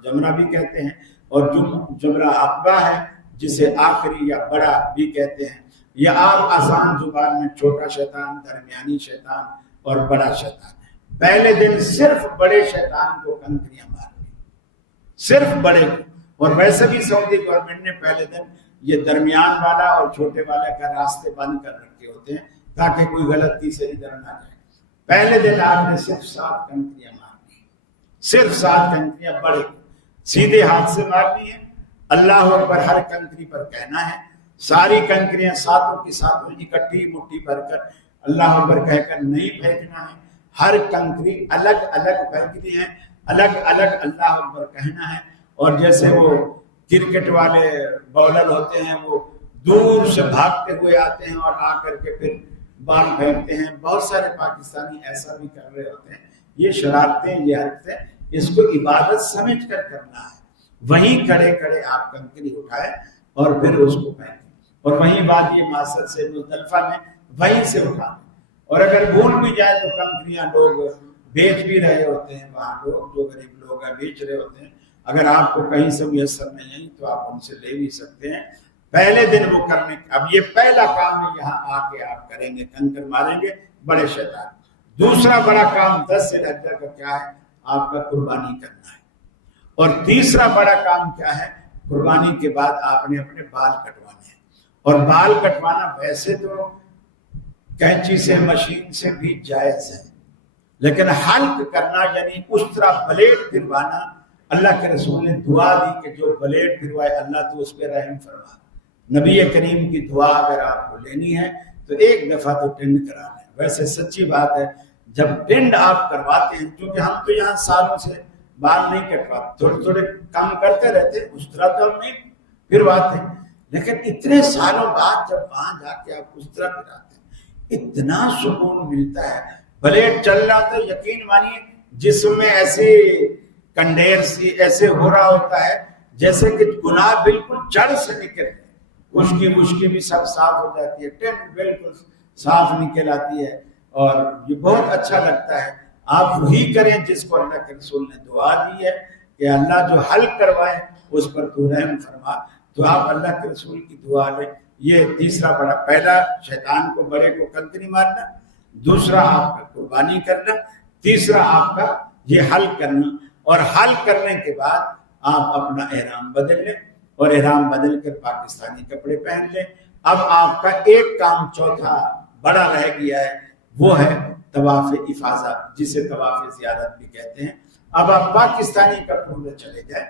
جمرہ بھی کہتے ہیں، اور جمرہ عقبہ ہے جسے آخری یا بڑا بھی کہتے ہیں. یہ آپ آسان زبان میں چھوٹا شیطان، درمیانی شیطان اور بڑا شیطان. پہلے دن صرف بڑے شیطان کو کنکریاں مارنی، صرف بڑے کو. اور ویسے بھی سعودی گورنمنٹ نے پہلے دن یہ درمیان والا اور چھوٹے والے کا راستے بند کر رکھے ہوتے ہیں تاکہ کوئی غلطی سے ادھر نہ جائے. پہلے دن آپ نے صرف 7 کنکریاں مارنی، صرف 7 کنکریاں بڑے سیدھے ہاتھ سے مارنی ہے. اللہ اکبر ہر کنکری پر کہنا ہے. ساری کنکریاں ساتوں کی ساتوں اکٹھی مٹھی بھر کر اللہ اکبر کہہ کر نہیں پھینکنا ہے. ہر کنکری الگ الگ پھینکنی ہے، الگ الگ اللہ اکبر کہنا ہے. اور جیسے وہ کرکٹ والے بولر ہوتے ہیں وہ دور سے بھاگتے ہوئے آتے ہیں اور آ کر کے پھر بال پھینکتے ہیں. بہت سارے پاکستانی ایسا بھی کر رہے ہوتے ہیں. یہ شرارتیں، یہ حرکتیں، اس کو عبادت سمجھ کر کرنا ہے. وہیں کھڑے کھڑے آپ کنکری اٹھائیں اور پھر اس کو پھینکیں، اور وہیں وادی معصر سے مزدلفہ میں وہیں سے اٹھائیں. اور اگر بھول بھی جائے تو کنکریاں لوگ بیچ بھی رہے ہوتے ہیں، وہاں لوگ جو غریب لوگ ہیں بیچ رہے ہوتے ہیں. اگر آپ کو کہیں سے میسر نہیں ہے تو آپ ان سے لے بھی سکتے ہیں. پہلے دن وہ کرنے، اب یہ پہلا کام ہے، یہاں آ کے آپ کریں گے، کنکر ماریں گے بڑے شیطان. دوسرا بڑا کام 10 ذی الحجہ کا کیا ہے؟ آپ کا قربانی کرنا ہے. اور تیسرا بڑا کام کیا ہے؟ قربانی کے بعد آپ نے اپنے بال کٹوانے ہیں. اور بال کٹوانا ویسے تو کینچی سے، مشین سے بھی جائز ہے، لیکن حلق کرنا یعنی اس طرح بلیڈ پھروانا، اللہ کے رسول نے دعا دی کہ جو بلیڈ پھروائے اللہ تو اس پہ رحم فرما. نبی کریم کی دعا اگر آپ کو لینی ہے تو ایک دفعہ تو ٹنڈ کرا لیں. ویسے سچی بات ہے، جب ٹنڈ آپ کرواتے ہیں، کیونکہ ہم تو یہاں سالوں سے بال نہیں کٹواتے، تھوڑے تھوڑے کم کرتے رہتے، اس طرح تو ہم نہیں پھرواتے، لیکن اتنے سالوں بعد جب وہاں جا کے آپ اس طرح پھراتے ہیں اتنا سکون ملتا ہے. بلیڈ چل رہا تو یقین مانیے جسم میں ایسے کنڈیر سی ایسے ہو رہا ہوتا ہے جیسے کہ گناہ بالکل جڑ سے نکل، خشکی بھی سب صاف ہو جاتی ہے، ٹنڈ بالکل صاف نکل آتی ہے، اور یہ بہت اچھا لگتا ہے. آپ وہی کریں جس کو اللہ کے رسول نے دعا دی ہے کہ اللہ جو حلق کروائے اس پر تو رحم فرما. تو آپ اللہ کے رسول کی دعا لیں. یہ تیسرا بڑا، پہلا شیطان کو بڑے کو کنکری مارنا، دوسرا آپ کا قربانی کرنا، تیسرا آپ کا یہ حلق کرنا. اور حلق کرنے کے بعد آپ اپنا احرام بدل لیں، اور احرام بدل کر پاکستانی کپڑے پہن لیں. اب آپ کا ایک کام چوتھا بڑا رہ گیا ہے، وہ ہے طواف افاضہ، جسے طواف زیارت بھی کہتے ہیں. اب آپ پاکستانی کپڑوں میں چلے جائیں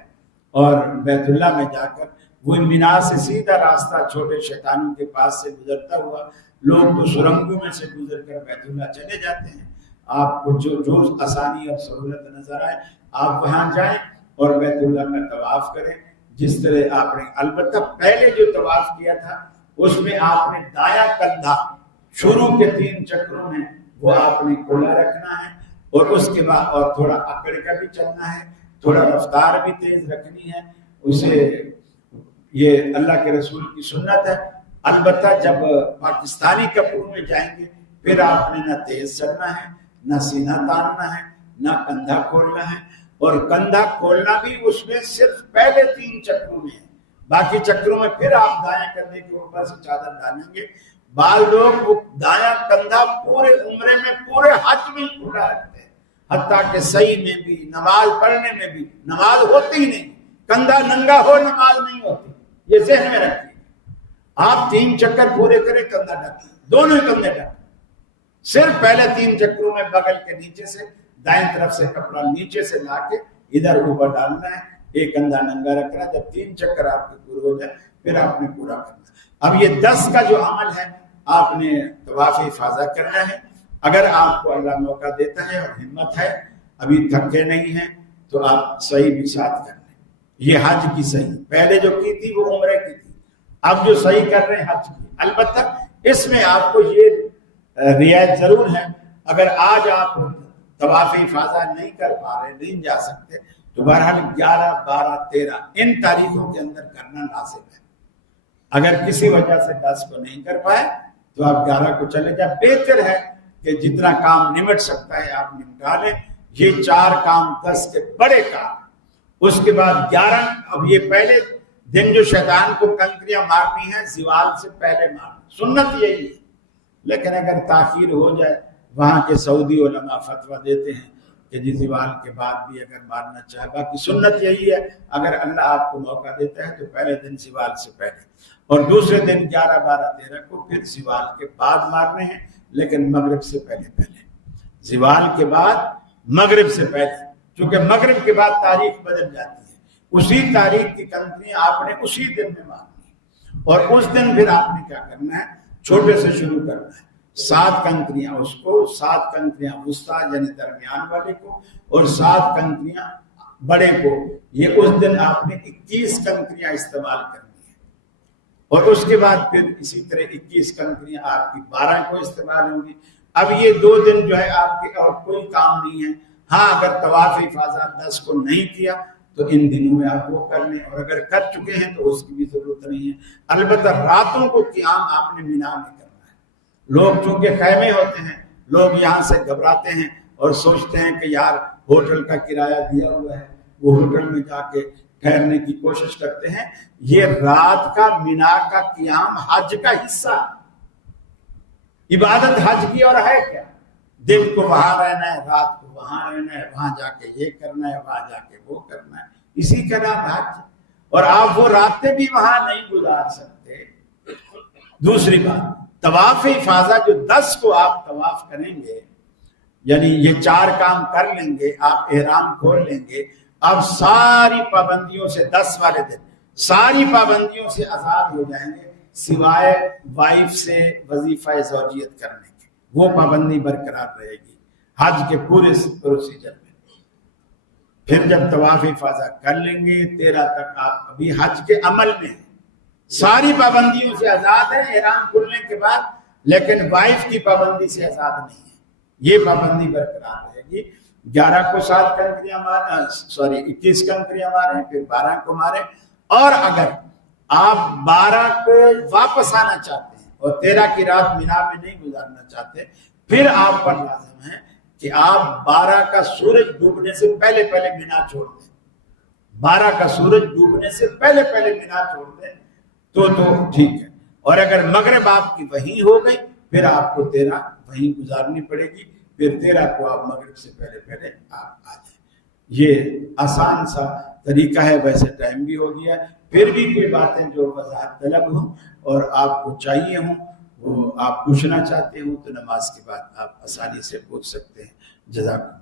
اور بیت اللہ میں جا کر وہ مینا سے سیدھا راستہ چھوٹے شیطانوں کے پاس سے گزرتا ہوا، لوگ تو سرنگوں میں سے گزر کر بیت اللہ چلے جاتے ہیں. آپ کو جو آسانی اور سہولت نظر آئے آپ وہاں جائیں اور بیت اللہ کا طواف کریں جس طرح آپ نے. البتہ پہلے جو طواف کیا تھا اس میں آپ نے دایاں کندھا شروع کے 3 چکروں میں وہ آپ نے کھلا رکھنا ہے، اور اس کے بعد اور تھوڑا اکڑ کر بھی چلنا ہے، تھوڑا رفتار بھی تیز رکھنی ہے. اسے یہ اللہ کے رسول کی سنت ہے. البتہ جب پاکستانی کپڑوں میں جائیں گے پھر آپ نے نہ تیز چلنا ہے، نہ سینہ تاننا ہے، نہ کندھا کھولنا ہے. اور کندھا کھولنا بھی اس میں صرف پہلے 3 چکروں میں ہے، باقی چکروں میں پھر آپ دائیں کندھے کے اوپر سے چادر ڈالیں گے. بعض لوگ دایاں کندھا پورے عمرے میں پورے حج میں کھلا رکھتے ہیں، حتیٰ کہ صحیح میں بھی نماز پڑھنے میں بھی نماز ہوتی ہی نہیں، کندھا ننگا ہو نماز نہیں ہوتی. یہ ذہن میں رکھیے. آپ 3 چکر پورے کریں کندھا ڈھک، دونوں ہی کندھے ڈھک. صرف پہلے 3 چکروں میں بغل کے نیچے سے دائیں طرف سے کپڑا نیچے سے لا کے ادھر اوپر ڈالنا ہے، ایک کندھا ننگا رکھنا. جب 3 چکر آپ کے پورے ہو جائے پھر آپ نے پورا کرنا. اب یہ 10 کا جو عمل ہے آپ نے طواف افاضہ کرنا ہے. اگر آپ کو اللہ موقع دیتا ہے اور ہمت ہے، ابھی تھکے نہیں ہیں، تو آپ صحیح بھی ساتھ کر لیں. یہ حج کی صحیح پہلے جو کی تھی وہ عمرے کی تھی، اب جو صحیح کر رہے ہیں حج کی. البتہ اس میں آپ کو یہ رعایت ضرور ہے، اگر آج آپ طواف افاضہ نہیں کر پا رہے، نہیں جا سکتے، تو بہرحال 11، 12، 13 ان تاریخوں کے اندر کرنا لازم ہے. اگر کسی وجہ سے 10 کو نہیں کر پائے تو آپ 11 کو چلے جائیں. بہتر ہے کہ جتنا کام نمٹ سکتا ہے آپ نمٹا لیں. یہ 4 کام 10 کے بڑے کام. اس کے بعد 11، اب یہ پہلے دن جو شیطان کو کنکریاں مارنی ہیں زوال سے پہلے مارنا، سنت یہی ہے. لیکن اگر تاخیر ہو جائے، وہاں کے سعودی علماء فتویٰ دیتے ہیں کہ جی زوال کے بعد بھی اگر مارنا چاہے، باقی سنت یہی ہے اگر اللہ آپ کو موقع دیتا ہے تو پہلے دن زوال سے پہلے، اور دوسرے دن 11، 12، 13 کو پھر زوال کے بعد مارنے ہیں، لیکن مغرب سے پہلے زوال کے بعد مغرب سے پہلے، چونکہ مغرب کے بعد تاریخ بدل جاتی ہے. اسی تاریخ کی کنکریاں آپ نے اسی دن میں مارنی ہے، اور اس دن پھر آپ نے کیا کرنا ہے، چھوٹے سے شروع کرنا ہے. 7 کنکریاں اس کو، 7 کنکریاں وسطیٰ یعنی درمیان والے کو، اور 7 کنکریاں بڑے کو. یہ اس دن آپ نے 21 کنکریاں استعمال کرنی ہے، اور اس کے بعد پھر اسی طرح 21 کنکریاں آپ کی 12 کو استعمال ہوں گی. اب یہ 2 دن جو ہے آپ کے اور کوئی کام نہیں ہے. ہاں اگر طواف افاضہ 10 کو نہیں کیا تو ان دنوں میں آپ وہ کر لیں، اور اگر کر چکے ہیں تو اس کی بھی ضرورت نہیں ہے. البتہ راتوں کو قیام آپ نے مینا میں کرنا ہے. لوگ چونکہ خیمے ہوتے ہیں، لوگ یہاں سے گھبراتے ہیں اور سوچتے ہیں کہ یار ہوٹل کا کرایہ دیا ہوا ہے، وہ ہوٹل میں جا کے ٹھہرنے کی کوشش کرتے ہیں. یہ رات کا مینا کا قیام حج کا حصہ، عبادت حج کی اور ہے کیا؟ دن کو وہاں رہنا ہے، رات کو وہاں رہنا ہے، وہاں جا کے یہ کرنا ہے، وہاں جا کے وہ کرنا ہے، اسی کا نام حج. اور آپ وہ راتیں بھی وہاں نہیں گزار سکتے. دوسری بات، طواف افاضہ جو 10 کو آپ طواف کریں گے، یعنی یہ 4 کام کر لیں گے، آپ احرام کھول لیں گے، اب ساری پابندیوں سے 10 والے دن ساری پابندیوں سے آزاد ہو جائیں گے، سوائے وائف سے وظیفہ زوجیت کرنے کی. وہ پابندی برقرار رہے گی حج کے پورے پروسیجر میں. پھر جب طواف افاضہ کر لیں گے 13 تک آپ ابھی حج کے عمل میں ہیں، ساری پابندیوں سے آزاد ہے احرام کھلنے کے بعد، لیکن وائف کی پابندی سے آزاد نہیں ہے. یہ پابندی برقرار رہے گی. 11 کو 7 کنکریاں ماریں، 21 کنکریاں ماریں، پھر 12 کو ماریں. اور اگر آپ 12 کو واپس آنا چاہتے ہیں اور 13 کی رات مینا میں نہیں گزارنا چاہتے، پھر آپ پر لازم ہے کہ آپ 12 کا سورج ڈوبنے سے پہلے مینا چھوڑ دیں. 12 کا سورج ڈوبنے سے پہلے مینا چھوڑ دیں تو ٹھیک ہے. اور اگر مغرب آپ کی وہیں ہو گئی پھر آپ کو 13 وہیں گزارنی پڑے گی. پھر 13 کو آپ مغرب سے پہلے آپ آ جائیں. یہ آسان سا طریقہ ہے. ویسے ٹائم بھی ہو گیا، پھر بھی کوئی باتیں جو وضاحت طلب ہوں اور آپ کو چاہیے ہوں، وہ آپ پوچھنا چاہتے ہوں تو نماز کے بعد آپ آسانی سے پوچھ سکتے ہیں. جزاک اللہ.